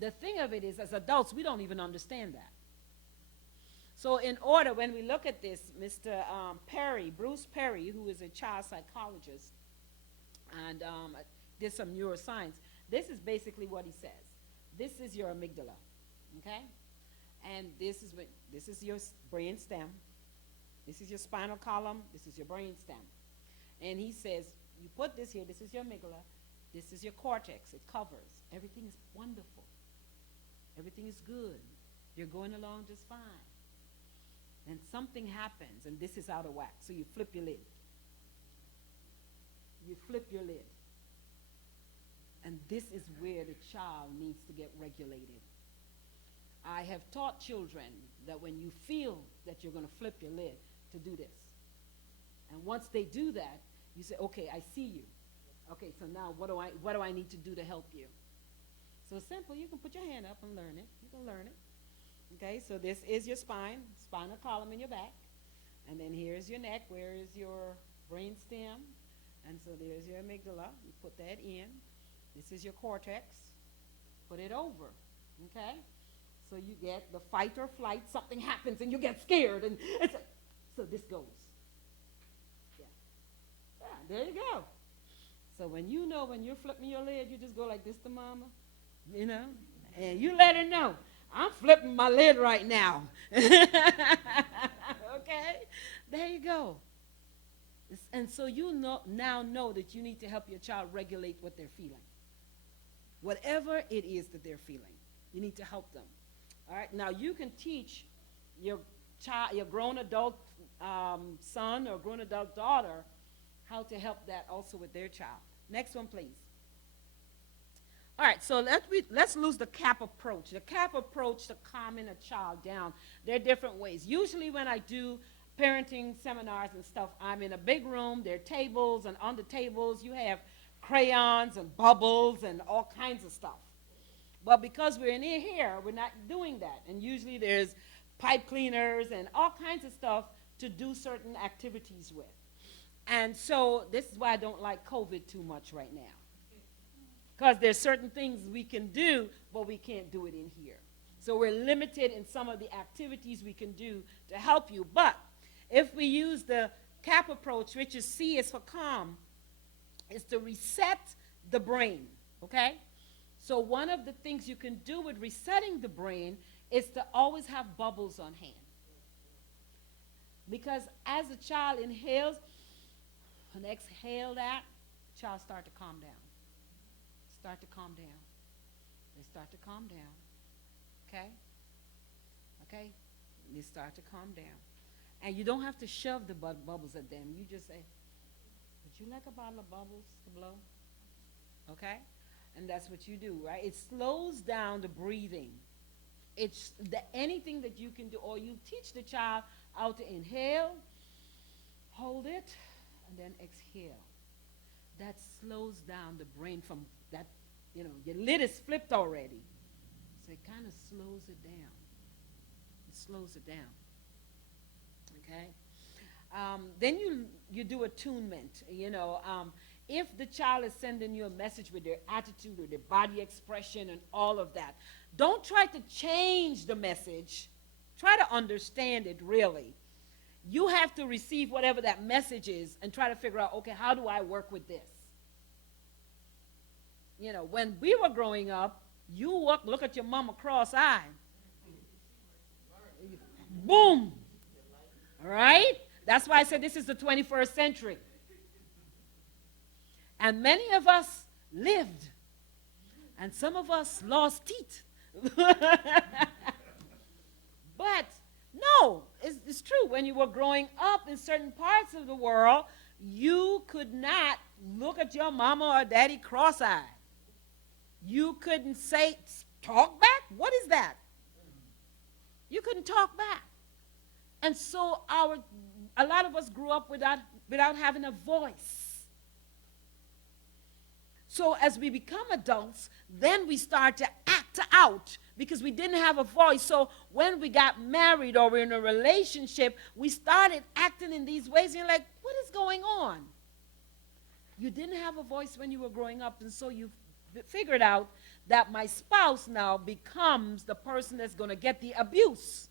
The thing of it is, as adults, we don't even understand that. So in order, when we look at this, Mr. Perry, Bruce Perry, who is a child psychologist and did some neuroscience, this is basically what he says. This is your amygdala, okay? And this is your brain stem. This is your spinal column. This is your brain stem. And he says, you put this here, this is your amygdala. This is your cortex. It covers. Everything is wonderful. Everything is good. You're going along just fine. Then something happens, and this is out of whack. So you flip your lid. You flip your lid. And this is where the child needs to get regulated. I have taught children that when you feel that you're going to flip your lid, to do this. And once they do that, you say, okay, I see you. Okay, so now what do I need to do to help you? So simple, you can put your hand up and learn it. You can learn it. Okay, so this is your spinal column in your back. And then here's your neck. Where is your brain stem? And so there's your amygdala. You put that in. This is your cortex. Put it over. Okay? So you get the fight or flight. Something happens and you get scared. And so this goes. Yeah. Yeah, there you go. So when you're flipping your lid, you just go like this to mama, and you let her know, I'm flipping my lid right now. Okay? There you go. And so now know that you need to help your child regulate what they're feeling. Whatever it is that they're feeling, you need to help them. All right? Now, you can teach your grown adult son or grown adult daughter how to help that also with their child. Next one, please. All right, so let's lose the cap approach. The cap approach to calming a child down. There are different ways. Usually when I do parenting seminars and stuff, I'm in a big room. There are tables, and on the tables you have crayons and bubbles and all kinds of stuff. But because we're in here, we're not doing that. And usually there's pipe cleaners and all kinds of stuff to do certain activities with. And so this is why I don't like COVID too much right now. Because there's certain things we can do, but we can't do it in here. So we're limited in some of the activities we can do to help you. But if we use the CAP approach, which is C is for calm, is to reset the brain, okay? So one of the things you can do with resetting the brain is to always have bubbles on hand. Because as the child inhales and exhale that, the child start to calm down. Start to calm down. They start to calm down. Okay? Okay? They start to calm down. And you don't have to shove the bubbles at them. You just say, would you like a bottle of bubbles to blow? Okay? And that's what you do, right? It slows down the breathing. It's anything that you can do, or you teach the child how to inhale, hold it, and then exhale. That slows down the brain from that, your lid is flipped already. So it kind of slows it down. It slows it down. Okay? Then you do attunement. If the child is sending you a message with their attitude or their body expression and all of that, don't try to change the message. Try to understand it really. You have to receive whatever that message is and try to figure out, okay, how do I work with this? When we were growing up, you look at your mama cross-eyed. Boom. All right? That's why I said this is the 21st century. And many of us lived. And some of us lost teeth. But no, it's true. When you were growing up in certain parts of the world, You could not look at your mama or daddy cross-eyed. You couldn't say, talk back? What is that? You couldn't talk back. And so a lot of us grew up without having a voice. So as we become adults, then we start to act out because we didn't have a voice. So when we got married or we're in a relationship, we started acting in these ways. And you're like, what is going on? You didn't have a voice when you were growing up, and so you figured out that my spouse now becomes the person that's going to get the abuse.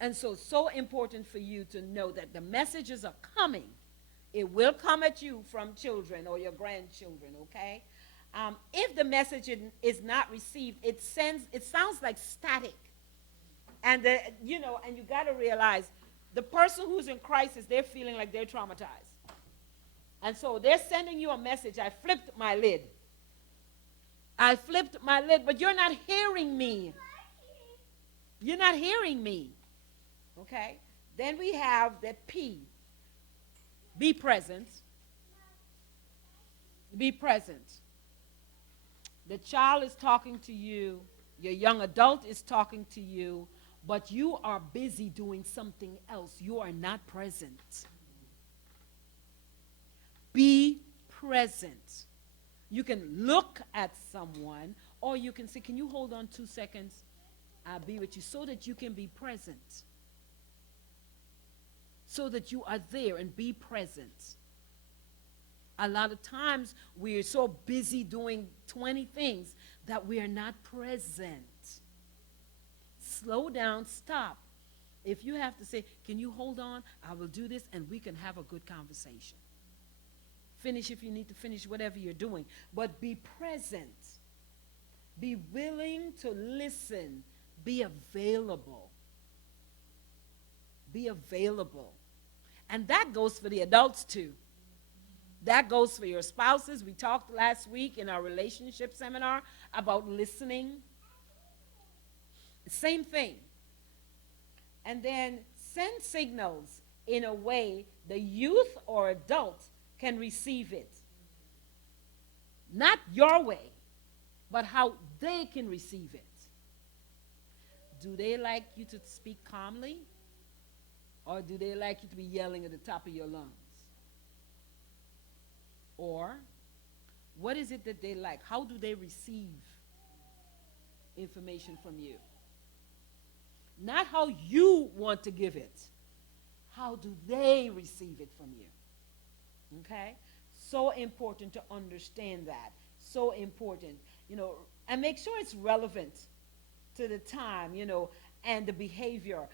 And so important for you to know that the messages are coming. It will come at you from children or your grandchildren, okay? If the message is not received, it sounds like static. And, and you got to realize the person who's in crisis, they're feeling like they're traumatized. And so they're sending you a message. I flipped my lid. But you're not hearing me. You're not hearing me. Okay? Then we have that P. Be present. Be present. The child is talking to you. Your young adult is talking to you. But you are busy doing something else. You are not present. Be present. You can look at someone, or you can say, can you hold on 2 seconds? I'll be with you, so that you can be present. So that you are there and be present. A lot of times we're so busy doing 20 things that we are not present. Slow down, stop. If you have to say, can you hold on? I will do this, and we can have a good conversation. Finish if you need to finish whatever you're doing. But be present. Be willing to listen. Be available. Be available. And that goes for the adults too. That goes for your spouses. We talked last week in our relationship seminar about listening. Same thing. And then send signals in a way the youth or adult can receive it. Not your way, but how they can receive it. Do they like you to speak calmly? Or do they like you to be yelling at the top of your lungs? Or what is it that they like? How do they receive information from you? Not how you want to give it. How do they receive it from you? Okay? So important to understand that. So important. And make sure it's relevant to the time, and the behavior.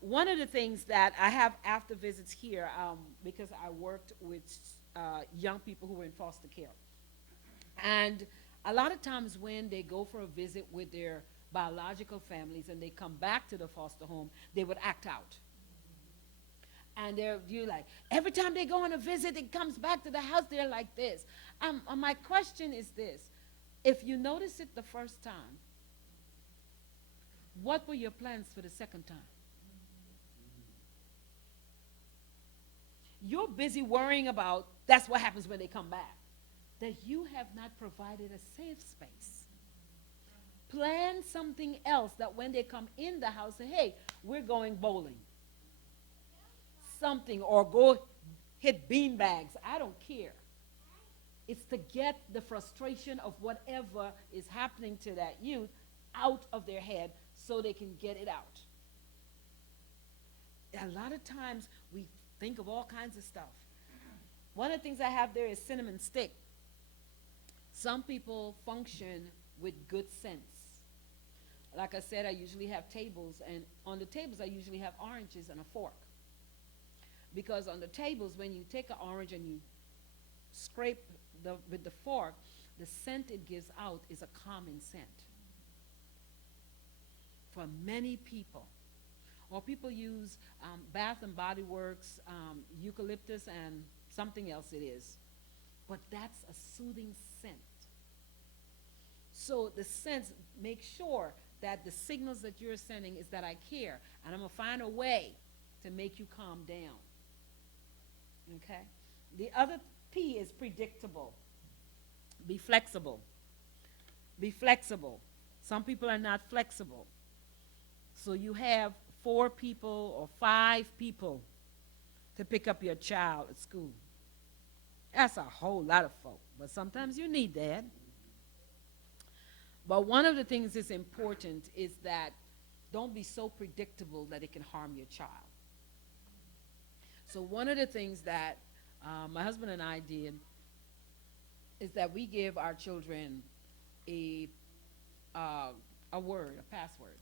One of the things that I have after visits here, because I worked with young people who were in foster care. And a lot of times when they go for a visit with their biological families and they come back to the foster home, they would act out. And you're like, every time they go on a visit, it comes back to the house, they're like this. My question is this. If you notice it the first time, what were your plans for the second time? You're busy worrying about, that's what happens when they come back. That you have not provided a safe space. Plan something else that when they come in the house, say, hey, we're going bowling. Something, or go hit bean bags. I don't care. It's to get the frustration of whatever is happening to that youth out of their head so they can get it out. A lot of times we think of all kinds of stuff. One of the things I have there is cinnamon stick. Some people function with good sense. Like I said, I usually have tables, and on the tables I usually have oranges and a fork. Because on the tables, when you take an orange and you scrape with the fork, the scent it gives out is a calming scent. For many people. Or people use Bath and Body Works, eucalyptus, and something else it is. But that's a soothing scent. So the scents, make sure that the signals that you're sending is that I care, and I'm going to find a way to make you calm down. Okay? The other P is predictable. Be flexible. Be flexible. Some people are not flexible. So you have 4 people or 5 people to pick up your child at school. That's a whole lot of folk, but sometimes you need that. But one of the things that's important is that don't be so predictable that it can harm your child. So one of the things that my husband and I did is that we give our children a word, a password.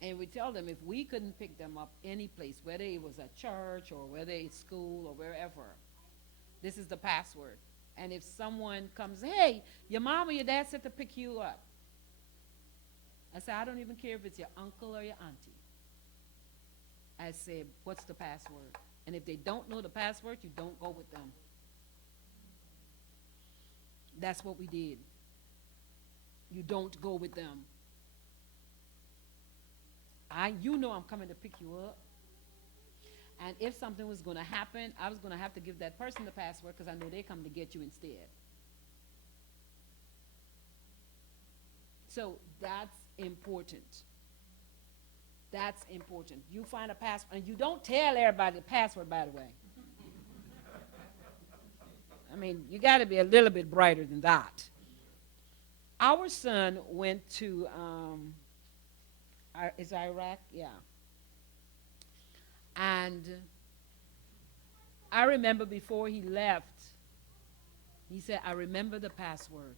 And we tell them if we couldn't pick them up any place, whether it was at church or whether it's school or wherever, this is the password. And if someone comes, hey, your mom or your dad said to pick you up. I say, I don't even care if it's your uncle or your auntie. I say, what's the password? And if they don't know the password, you don't go with them. That's what we did. You don't go with them. You know I'm coming to pick you up. And if something was going to happen, I was going to have to give that person the password because I know they come to get you instead. So that's important. That's important. You find a password, and you don't tell everybody the password, by the way. I mean, you got to be a little bit brighter than that. Our son went to, is Iraq? Yeah. And I remember before he left, he said, I remember the password.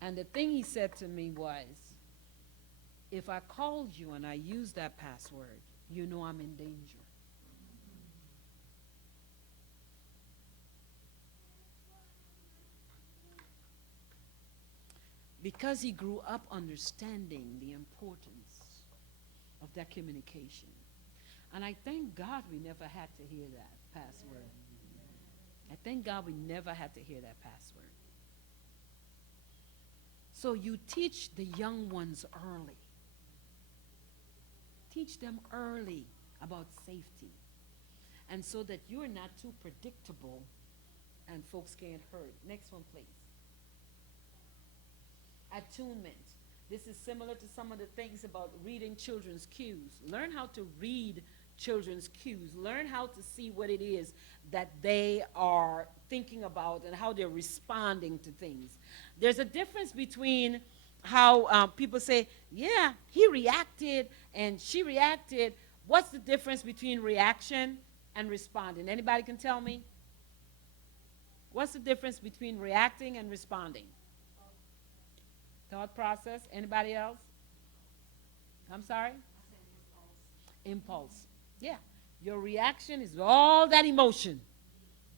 And the thing he said to me was, if I called you and I used that password, you know I'm in danger. Because he grew up understanding the importance of that communication. And I thank God we never had to hear that password. I thank God we never had to hear that password. So you teach the young ones early. Teach them early about safety. And so that you're not too predictable and folks can't hurt. Next one, please. Attunement. This is similar to some of the things about reading children's cues. Learn how to read children's cues. Learn how to see what it is that they are thinking about and how they're responding to things. There's a difference between how people say, yeah, he reacted and she reacted. What's the difference between reaction and responding? Anybody can tell me? What's the difference between reacting and responding? Thought process. Anybody else? I'm sorry? Impulse. Yeah. Your reaction is all that emotion.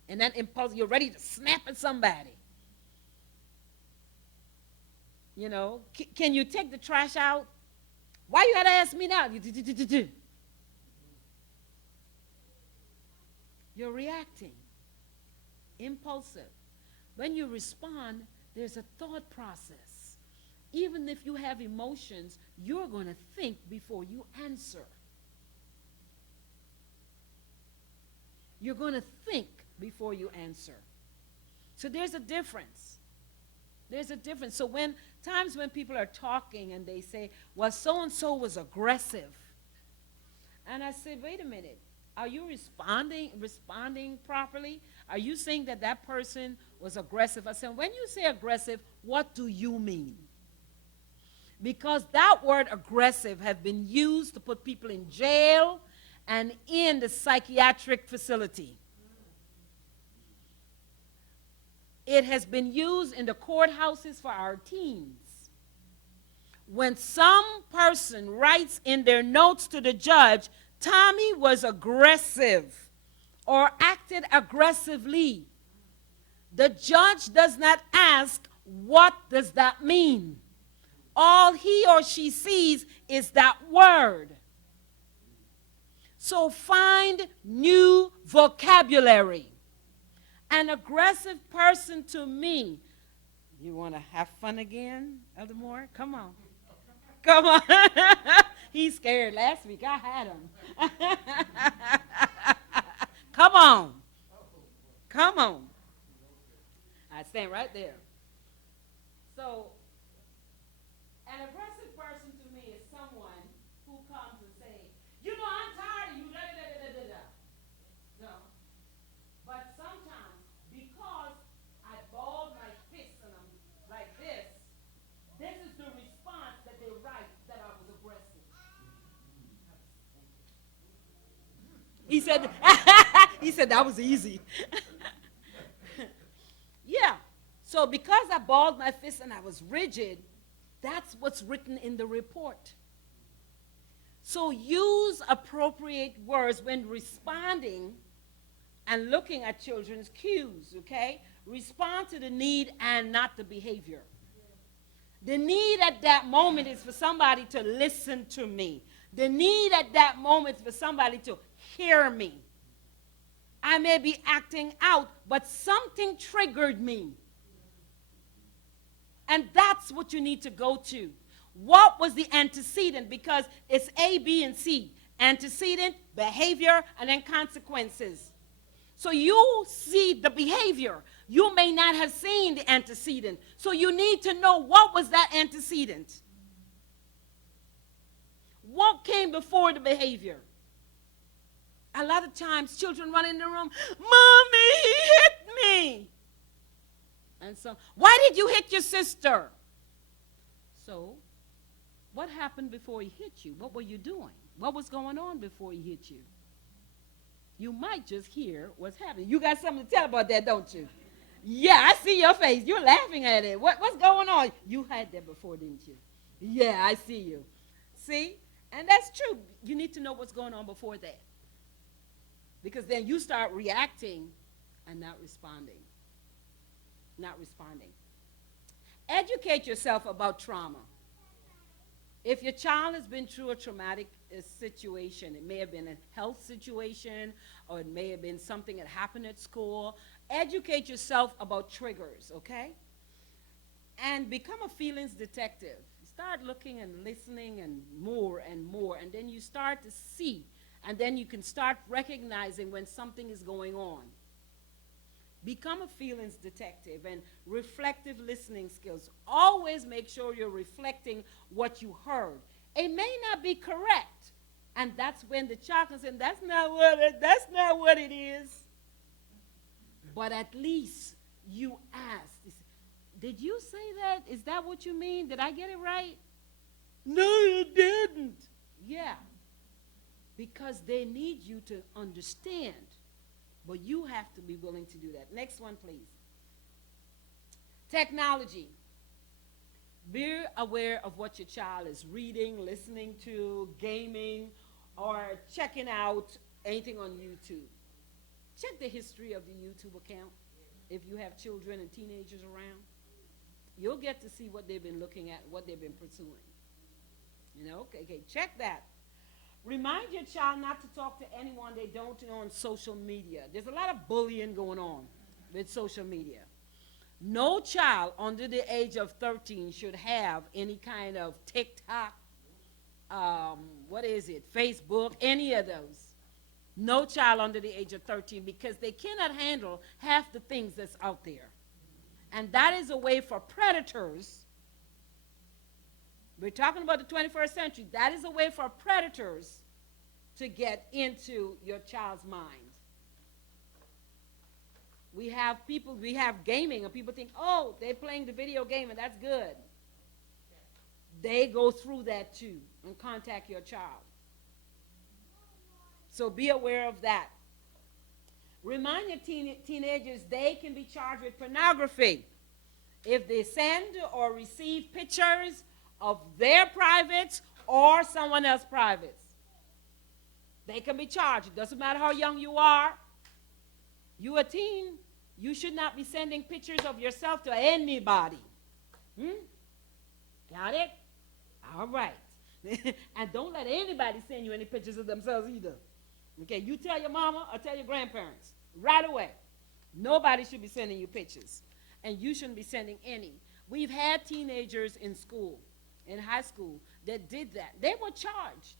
And that impulse, you're ready to snap at somebody. You know, can you take the trash out? Why you had to ask me now? You're reacting. Impulsive. When you respond, there's a thought process. Even if you have emotions, you're going to think before you answer. You're going to think before you answer. So there's a difference. There's a difference. So when times when people are talking and they say, well, so-and-so was aggressive. And I said, wait a minute. Are you responding properly? Are you saying that that person was aggressive? I said, when you say aggressive, what do you mean? Because that word aggressive has been used to put people in jail and in the psychiatric facility. It has been used in the courthouses for our teens. When some person writes in their notes to the judge, Tommy was aggressive or acted aggressively, the judge does not ask, what does that mean? All he or she sees is that word. So find new vocabulary. An aggressive person to me You want to have fun again, Elder Moore? Come on. Come on. He's scared. Last week I had him. Come on. Come on. I stand right there. So, an aggressive person to me is someone who comes and say, you know, I'm tired of you, da da da da da da. No. But sometimes, because I balled my fists and I'm like this is the response that they write that I was aggressive. He said, he said that was easy. Yeah. So because I balled my fist and I was rigid, that's what's written in the report. So use appropriate words when responding and looking at children's cues, okay? Respond to the need and not the behavior. The need at that moment is for somebody to listen to me. The need at that moment is for somebody to hear me. I may be acting out, but something triggered me. And that's what you need to go to. What was the antecedent? Because it's A, B, and C. Antecedent, behavior, and then consequences. So you see the behavior. You may not have seen the antecedent. So you need to know what was that antecedent. What came before the behavior? A lot of times children run in the room, Mommy, he hit me. And so, why did you hit your sister? So, what happened before he hit you? What were you doing? What was going on before he hit you? You might just hear what's happening. You got something to tell about that, don't you? Yeah, I see your face. You're laughing at it. What's going on? You had that before, didn't you? Yeah, I see you. See? And that's true. You need to know what's going on before that. Because then you start reacting and not responding. Not responding. Educate yourself about trauma. If your child has been through a traumatic situation, it may have been a health situation, or it may have been something that happened at school, educate yourself about triggers, okay? And become a feelings detective. Start looking and listening and more, and then you start to see, and then you can start recognizing when something is going on. Become a feelings detective and reflective listening skills. Always make sure you're reflecting what you heard. It may not be correct, and that's when the child can say, that's not what it is. But at least you asked, did you say that? Is that what you mean? Did I get it right? No, you didn't. Yeah, because they need you to understand. But you have to be willing to do that. Next one, please. Technology. Be aware of what your child is reading, listening to, gaming, or checking out anything on YouTube. Check the history of the YouTube account if you have children and teenagers around. You'll get to see what they've been looking at, what they've been pursuing. You know, okay, check that. Remind your child not to talk to anyone they don't know on social media. There's a lot of bullying going on with social media. No child under the age of 13 should have any kind of TikTok, Facebook, any of those. No child under the age of 13, because they cannot handle half the things that's out there. And that is a way for predators. We're talking about the 21st century. That is a way for predators to get into your child's mind. We have gaming, and people think, oh, they're playing the video game, and that's good. They go through that too and contact your child. So be aware of that. Remind your teenagers they can be charged with pornography if they send or receive pictures of their privates or someone else's privates. They can be charged. It doesn't matter how young you are. You're a teen. You should not be sending pictures of yourself to anybody. Got it? All right. And don't let anybody send you any pictures of themselves either. Okay, you tell your mama or tell your grandparents right away. Nobody should be sending you pictures. and you shouldn't be sending any. We've had teenagers in school, in high school, that did that. They were charged.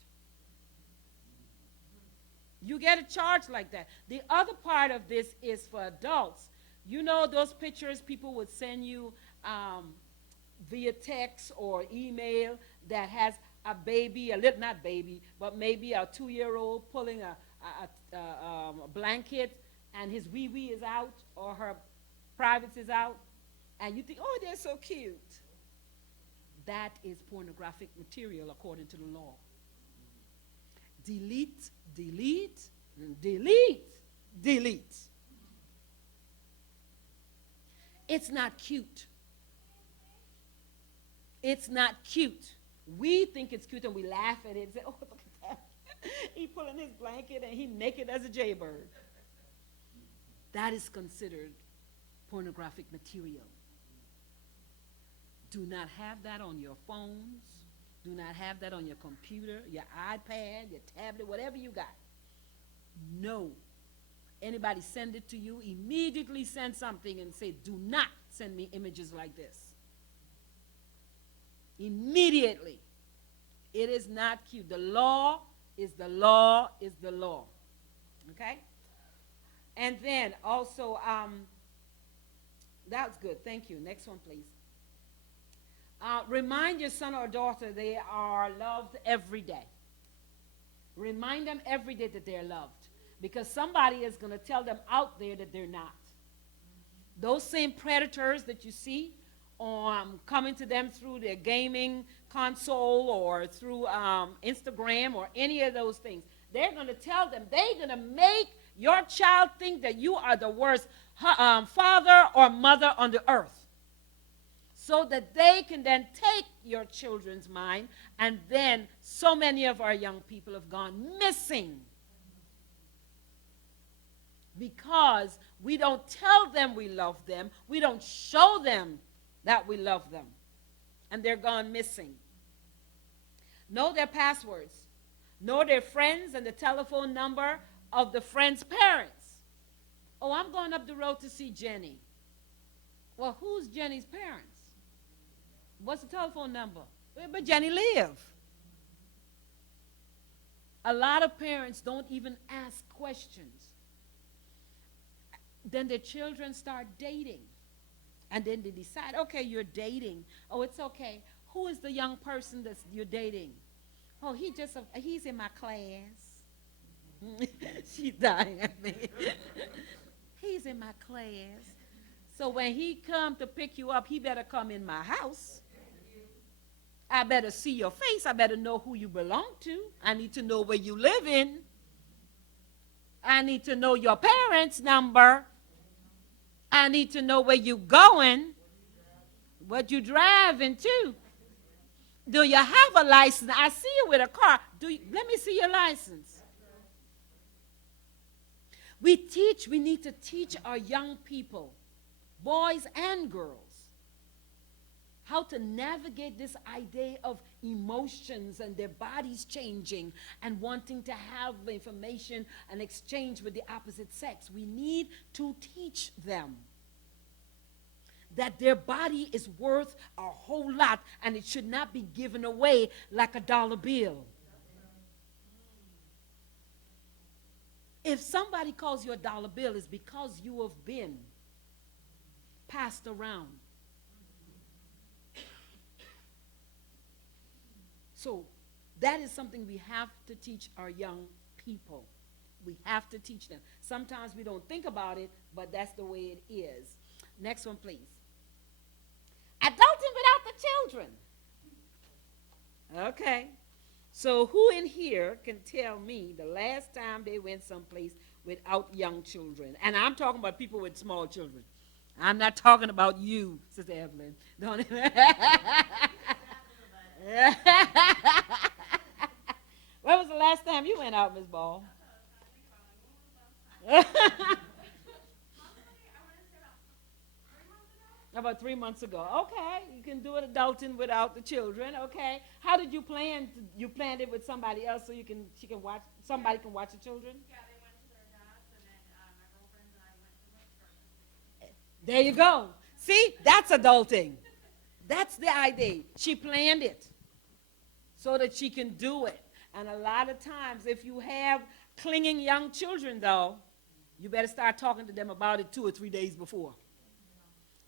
You get a charge like that. The other part of this is for adults. You know those pictures people would send you via text or email that has a baby, a little, not baby, but maybe a 2-year-old pulling a blanket and his wee-wee is out or her privates is out, and you think, oh, they're so cute. That is pornographic material according to the law. Delete, delete, delete, delete. It's not cute. It's not cute. We think it's cute and we laugh at it and say, oh, look at that. He pulling his blanket and he naked as a jaybird. That is considered pornographic material. Do not have that on your phones. Do not have that on your computer, your iPad, your tablet, whatever you got. No. Anybody send it to you, immediately send something and say, do not send me images like this. Immediately. It is not cute. The law is the law is the law. Okay? And then also, that's good. Thank you. Next one, please. Remind your son or daughter they are loved every day. Remind them every day that they're loved. Because somebody is going to tell them out there that they're not. Those same predators that you see coming to them through their gaming console or through Instagram or any of those things, they're going to tell them, they're going to make your child think that you are the worst father or mother on the earth. So that they can then take your children's mind, and then so many of our young people have gone missing. Because we don't tell them we love them. We don't show them that we love them. And they're gone missing. Know their passwords. Know their friends and the telephone number of the friend's parents. Oh, I'm going up the road to see Jenny. Well, who's Jenny's parents? What's the telephone number? Where but Jenny live? A lot of parents don't even ask questions. Then their children start dating. And then they decide, okay, you're dating. Oh, it's okay. Who is the young person that you're dating? Oh, he's in my class. She's dying at me. He's in my class. So when he come to pick you up, he better come in my house. I better see your face. I better know who you belong to. I need to know where you live in. I need to know your parents' number. I need to know where you going, what you driving to. Do you have a license? I see you with a car. Let me see your license. We need to teach our young people, boys and girls, how to navigate this idea of emotions and their bodies changing and wanting to have information and exchange with the opposite sex. We need to teach them that their body is worth a whole lot and it should not be given away like a dollar bill. If somebody calls you a dollar bill, it's because you have been passed around. So that is something we have to teach our young people. We have to teach them. Sometimes we don't think about it, but that's the way it is. Next one, please. Adulting without the children. Okay. So who in here can tell me the last time they went someplace without young children? And I'm talking about people with small children. I'm not talking about you, Sister Evelyn. Don't even. When was the last time you went out, Miss Ball? About 3 months ago. Okay, you can do it adulting without the children. Okay, how did you plan? You planned it with somebody else so she can watch. Somebody can watch the children. Yeah, they went to their dad's, and then my girlfriends and I went to work. There you go. See, that's adulting. That's the idea. She planned it so that she can do it. And a lot of times, if you have clinging young children, though, you better start talking to them about it 2 or 3 days before.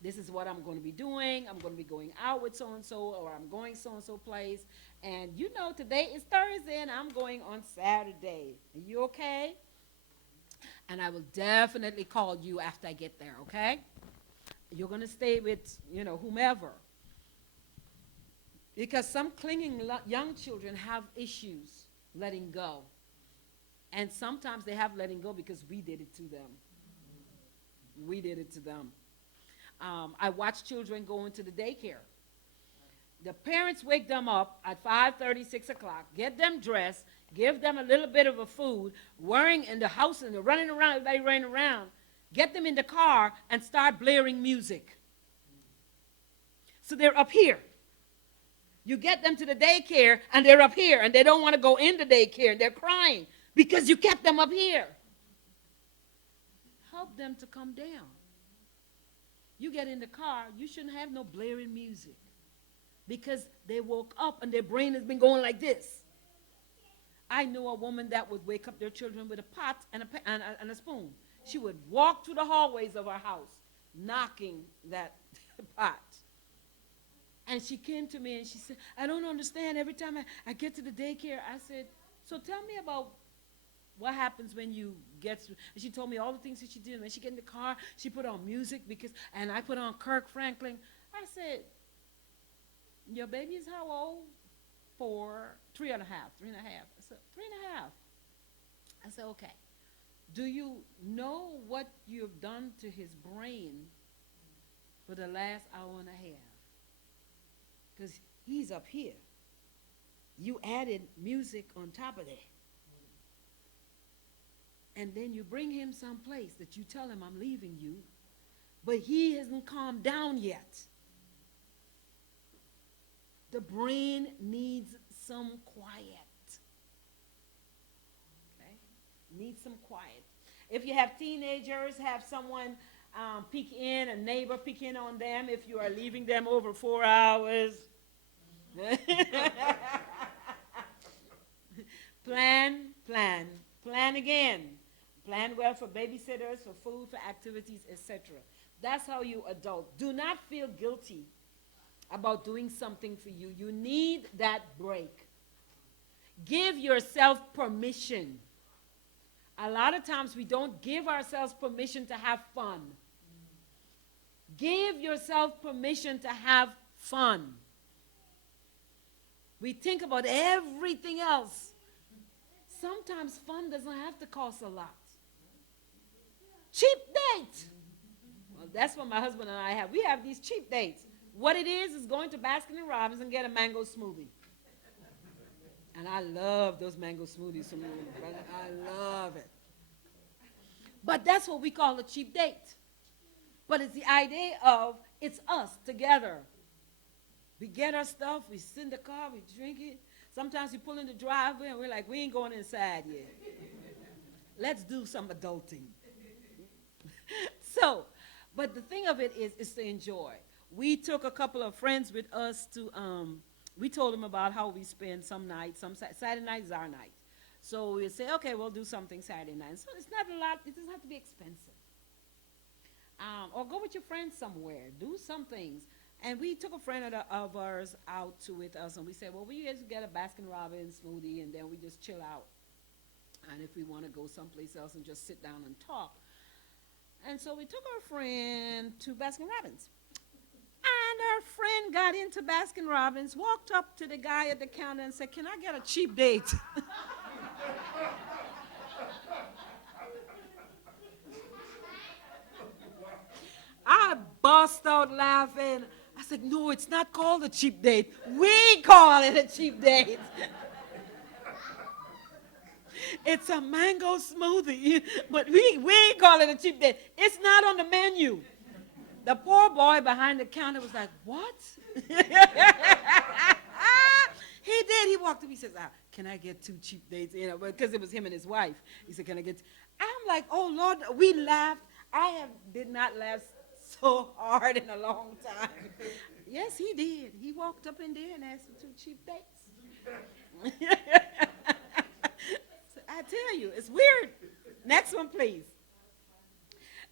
This is what I'm going to be doing. I'm going to be going out with so-and-so, or I'm going so-and-so place. And you know, today is Thursday, and I'm going on Saturday. Are you okay? And I will definitely call you after I get there, okay? You're going to stay with, whomever. Because some clinging young children have issues letting go. And sometimes they have letting go because we did it to them. We did it to them. I watch children go into the daycare. The parents wake them up at 5:30, 6 o'clock, get them dressed, give them a little bit of a food, wearing in the house and they're running around, everybody running around, get them in the car and start blaring music. So they're up here. You get them to the daycare and they're up here and they don't want to go in the daycare and they're crying because you kept them up here. Help them to come down. You get in the car, you shouldn't have no blaring music because they woke up and their brain has been going like this. I knew a woman that would wake up their children with a pot and a spoon. She would walk through the hallways of our house, knocking that pot. And she came to me and she said, I don't understand. Every time I get to the daycare, I said, so tell me about what happens when you get through. And she told me all the things that she did. When she get in the car, she put on music and I put on Kirk Franklin. I said, your baby is how old? 3 and a half. I said, 3.5. I said, okay. Do you know what you've done to his brain for the last hour and a half? Because he's up here. You added music on top of that. And then you bring him someplace that you tell him, I'm leaving you, but he hasn't calmed down yet. The brain needs some quiet. Okay? Needs some quiet. If you have teenagers, have someone peek in, a neighbor peek in on them if you are leaving them over 4 hours. Plan again. Plan well for babysitters, for food, for activities, etc. That's how you adult. Do not feel guilty about doing something for you. You need that break. Give yourself permission. A lot of times we don't give ourselves permission to have fun. Give yourself permission to have fun. We think about everything else. Sometimes fun doesn't have to cost a lot. Cheap date. Well, that's what my husband and I have. We have these cheap dates. What it is going to Baskin and Robbins and get a mango smoothie. And I love those mango smoothies from Lucombe, brother. I love it. But that's what we call a cheap date. But it's the idea of it's us together. We get our stuff, we sit in the car, we drink it. Sometimes we pull in the driveway and we're like, we ain't going inside yet. Let's do some adulting. So, but the thing of it is to enjoy. We took a couple of friends with us to, we told them about how we spend some nights, Saturday night is our night. So we say, okay, we'll do something Saturday night. So it's not a lot, it doesn't have to be expensive. Or go with your friends somewhere, do some things. And we took a friend of ours out with us, and we said, well, we just get a Baskin-Robbins smoothie, and then we just chill out. And if we want to go someplace else and just sit down and talk. And so we took our friend to Baskin-Robbins. And our friend got into Baskin-Robbins, walked up to the guy at the counter and said, can I get a cheap date? I bust out laughing. I said, no, it's not called a cheap date. We call it a cheap date. It's a mango smoothie, but we call it a cheap date. It's not on the menu. The poor boy behind the counter was like, what? He did. He walked up. He says, can I get 2 cheap dates? You know, because it was him and his wife. He said, can I get? I'm like, oh, Lord. We laughed. Did not laugh so hard in a long time. Yes, he did. He walked up in there and asked for 2 cheap dates. I tell you, it's weird. Next one, please.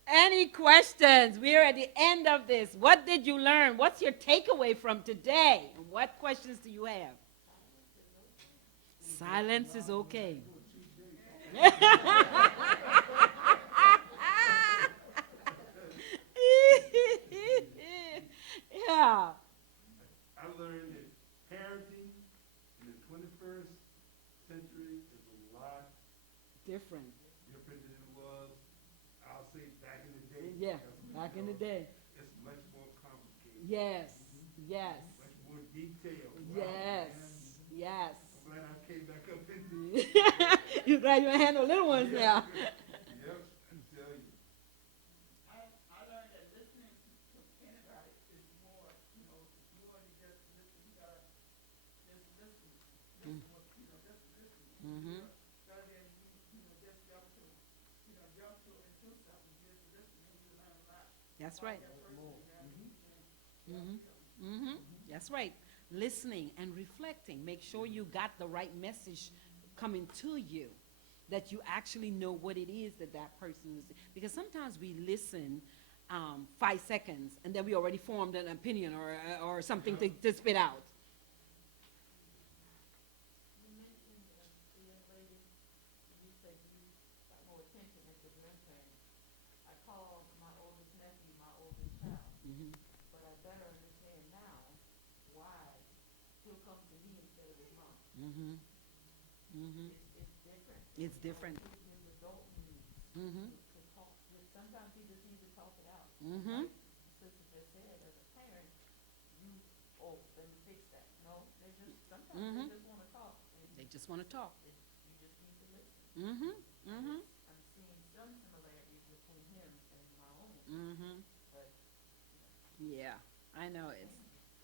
Any questions? We're at the end of this. What did you learn? What's your takeaway from today? What questions do you have? Silence is okay. Yeah. I learned that parenting in the 21st century is a lot Different. different than it was, I'll say, back in the day. Yeah, Because, back in the day. It's much more complicated. Yes, yes, Much more detailed. yes, yes. I'm glad I came back up into You're glad you handle little ones now. Yep, I tell you. I learned that listening to anybody is more, more than just listen. You gotta just listen. Just listen. Mm-hmm. Rather than, just jump to, jump to into something, just listen and you learn a lot. That's right. That person you have. Mm-hmm. Mm-hmm. That's right. Listening and reflecting. Make sure you got the right message coming to you, that you actually know what it is that person is. Because sometimes we listen 5 seconds and then we already formed an opinion or something to spit out. You mentioned the young lady, you said you got more attention at the grandparents. I call my oldest nephew my oldest child, Mm-hmm. but I better understand now why he'll come to me instead of his mom. Mm-hmm. Mm-hmm. It's different. It's different. His adult needs Mm-hmm. to talk. Sometimes he just needs to talk it out. Mm-hmm. Like Sister just said, as a parent, let me fix that. No, sometimes Mhm. they just want to talk. And They just want to talk. you just need to listen. Mm-hmm. Mm-hmm. I'm seeing some similarities between him and my own, Mm-hmm. but Yeah, I know it.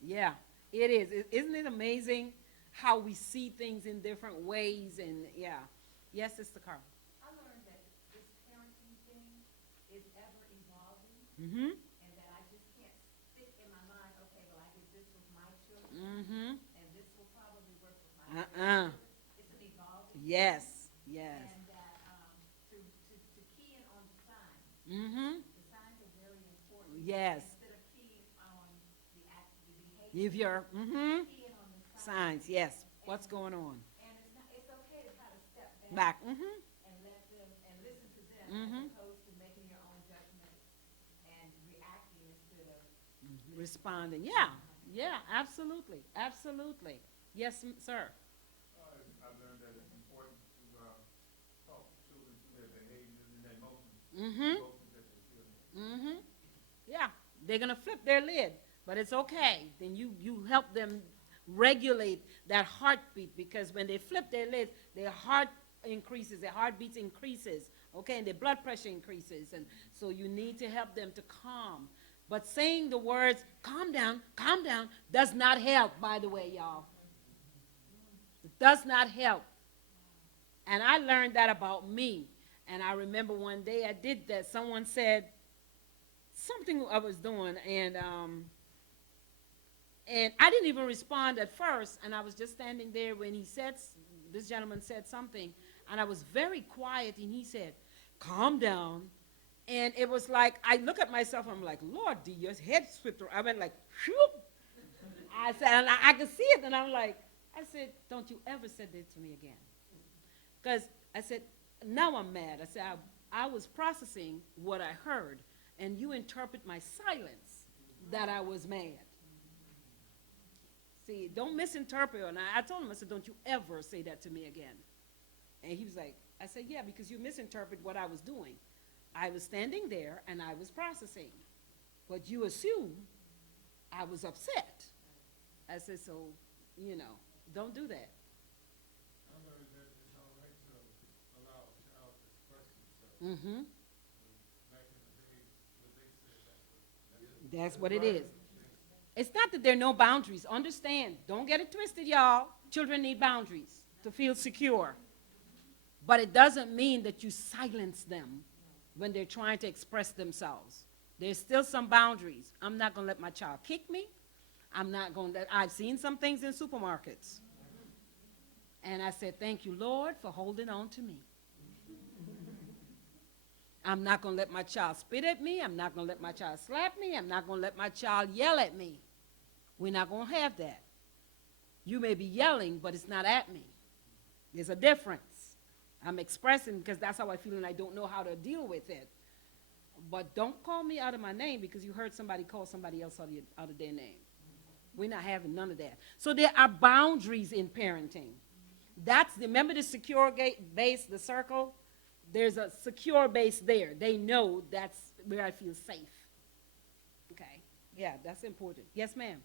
Yeah, it is. Isn't it amazing how we see things in different ways? And yeah, yes, Sister Carl. I learned that this parenting thing is ever evolving, Mm-hmm. and that I just can't stick in my mind, okay, well, I did this with my children, Mm-hmm. and this will probably work with my Uh-uh. children. It's an evolving. Yes. Yes. And that, to key in on the signs. Mm-hmm. The signs are very important. Yes. Instead of keying on the behavior. Give your Key in on the signs. signs. Yes. What's going on? And it's okay to kind of step Back. Mm-hmm. and let them, and listen to them, Mhm. as opposed to making your own judgment and reacting instead of. Responding. Yeah. Yeah. Absolutely. Absolutely. Yes, sir. I've learned that it's important to talk to children through their behaviors and their emotions. Mm-hmm. Emotions that they feel. Mm-hmm. Yeah, they're gonna flip their lid, but it's okay. Then you help them regulate that heartbeat, because when they flip their lids, their heart increases, their heartbeat increases, okay, and their blood pressure increases, and so you need to help them to calm. But saying the words calm down," does not help, by the way, y'all. It does not help. And I learned that about me. And I remember one day I did that. Someone said something I was doing, and I didn't even respond at first. And I was just standing there when this gentleman said something, and I was very quiet. And he said, "Calm down." And it was like, I look at myself, I'm like, Lord, did your head slip through? I went like, whoop. I said, and I could see it, and I'm like, I said, don't you ever say that to me again. Because I said, now I'm mad. I said, I was processing what I heard, and you interpret my silence that I was mad. See, don't misinterpret. And I told him, I said, don't you ever say that to me again. And he was like, I said, yeah, because you misinterpret what I was doing. I was standing there, and I was processing. But you assume I was upset. I said, so, don't do that. I learned that it's all right to allow a child to express themselves. Mm-hmm. Back in the day, what they said, That's what it is. It's not that there are no boundaries. Understand. Don't get it twisted, y'all. Children need boundaries to feel secure. But it doesn't mean that you silence them when they're trying to express themselves. There's still some boundaries. I'm not going to let my child kick me. I'm not going to, I've seen some things in supermarkets. And I said, thank you, Lord, for holding on to me. I'm not going to let my child spit at me. I'm not going to let my child slap me. I'm not going to let my child yell at me. We're not going to have that. You may be yelling, but it's not at me. There's a difference. I'm expressing because that's how I feel and I don't know how to deal with it. But don't call me out of my name because you heard somebody call somebody else out of their name. We're not having none of that. So there are boundaries in parenting. Remember the secure base, the circle? There's a secure base there. They know that's where I feel safe. Okay? Yeah, that's important. Yes, ma'am?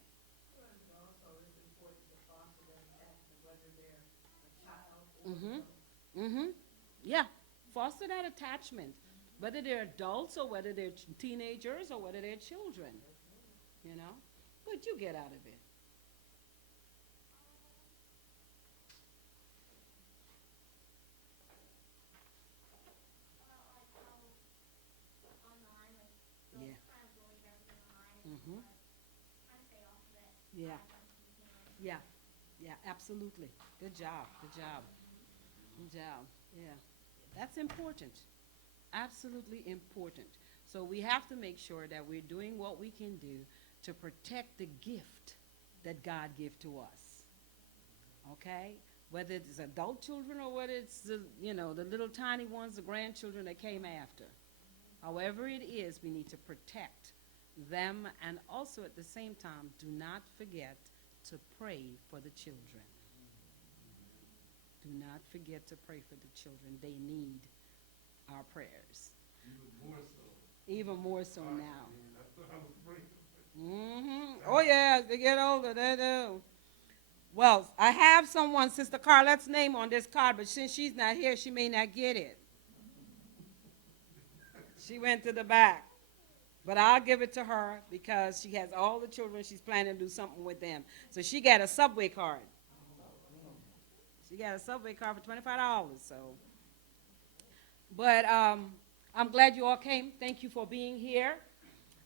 Also, it's important to foster that attachment, whether they're a child or Mm-hmm. Yeah, foster that attachment, whether they're adults or whether they're teenagers or whether they're children, you know. But you get out of it. Yeah. Mm-hmm. Yeah. Yeah. Yeah, absolutely. Good job. Good job. Good job. Yeah. That's important. Absolutely important. So we have to make sure that we're doing what we can do to protect the gift that God gave to us. Okay? Whether it's adult children or whether it's the little tiny ones, the grandchildren that came after. However it is, we need to protect them, and also at the same time, do not forget to pray for the children. Do not forget to pray for the children. They need our prayers. Even more so now. Mm-hmm. Oh, yeah, as they get older, they do. Well, I have someone, Sister Carlette's name on this card, but since she's not here, she may not get it. She went to the back. But I'll give it to her because she has all the children. She's planning to do something with them. So she got a Subway card. She got a Subway card for $25. So, but I'm glad you all came. Thank you for being here.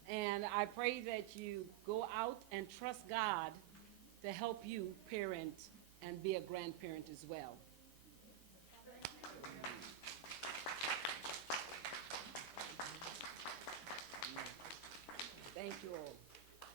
And I pray that you go out and trust God to help you parent and be a grandparent as well. Thank you all.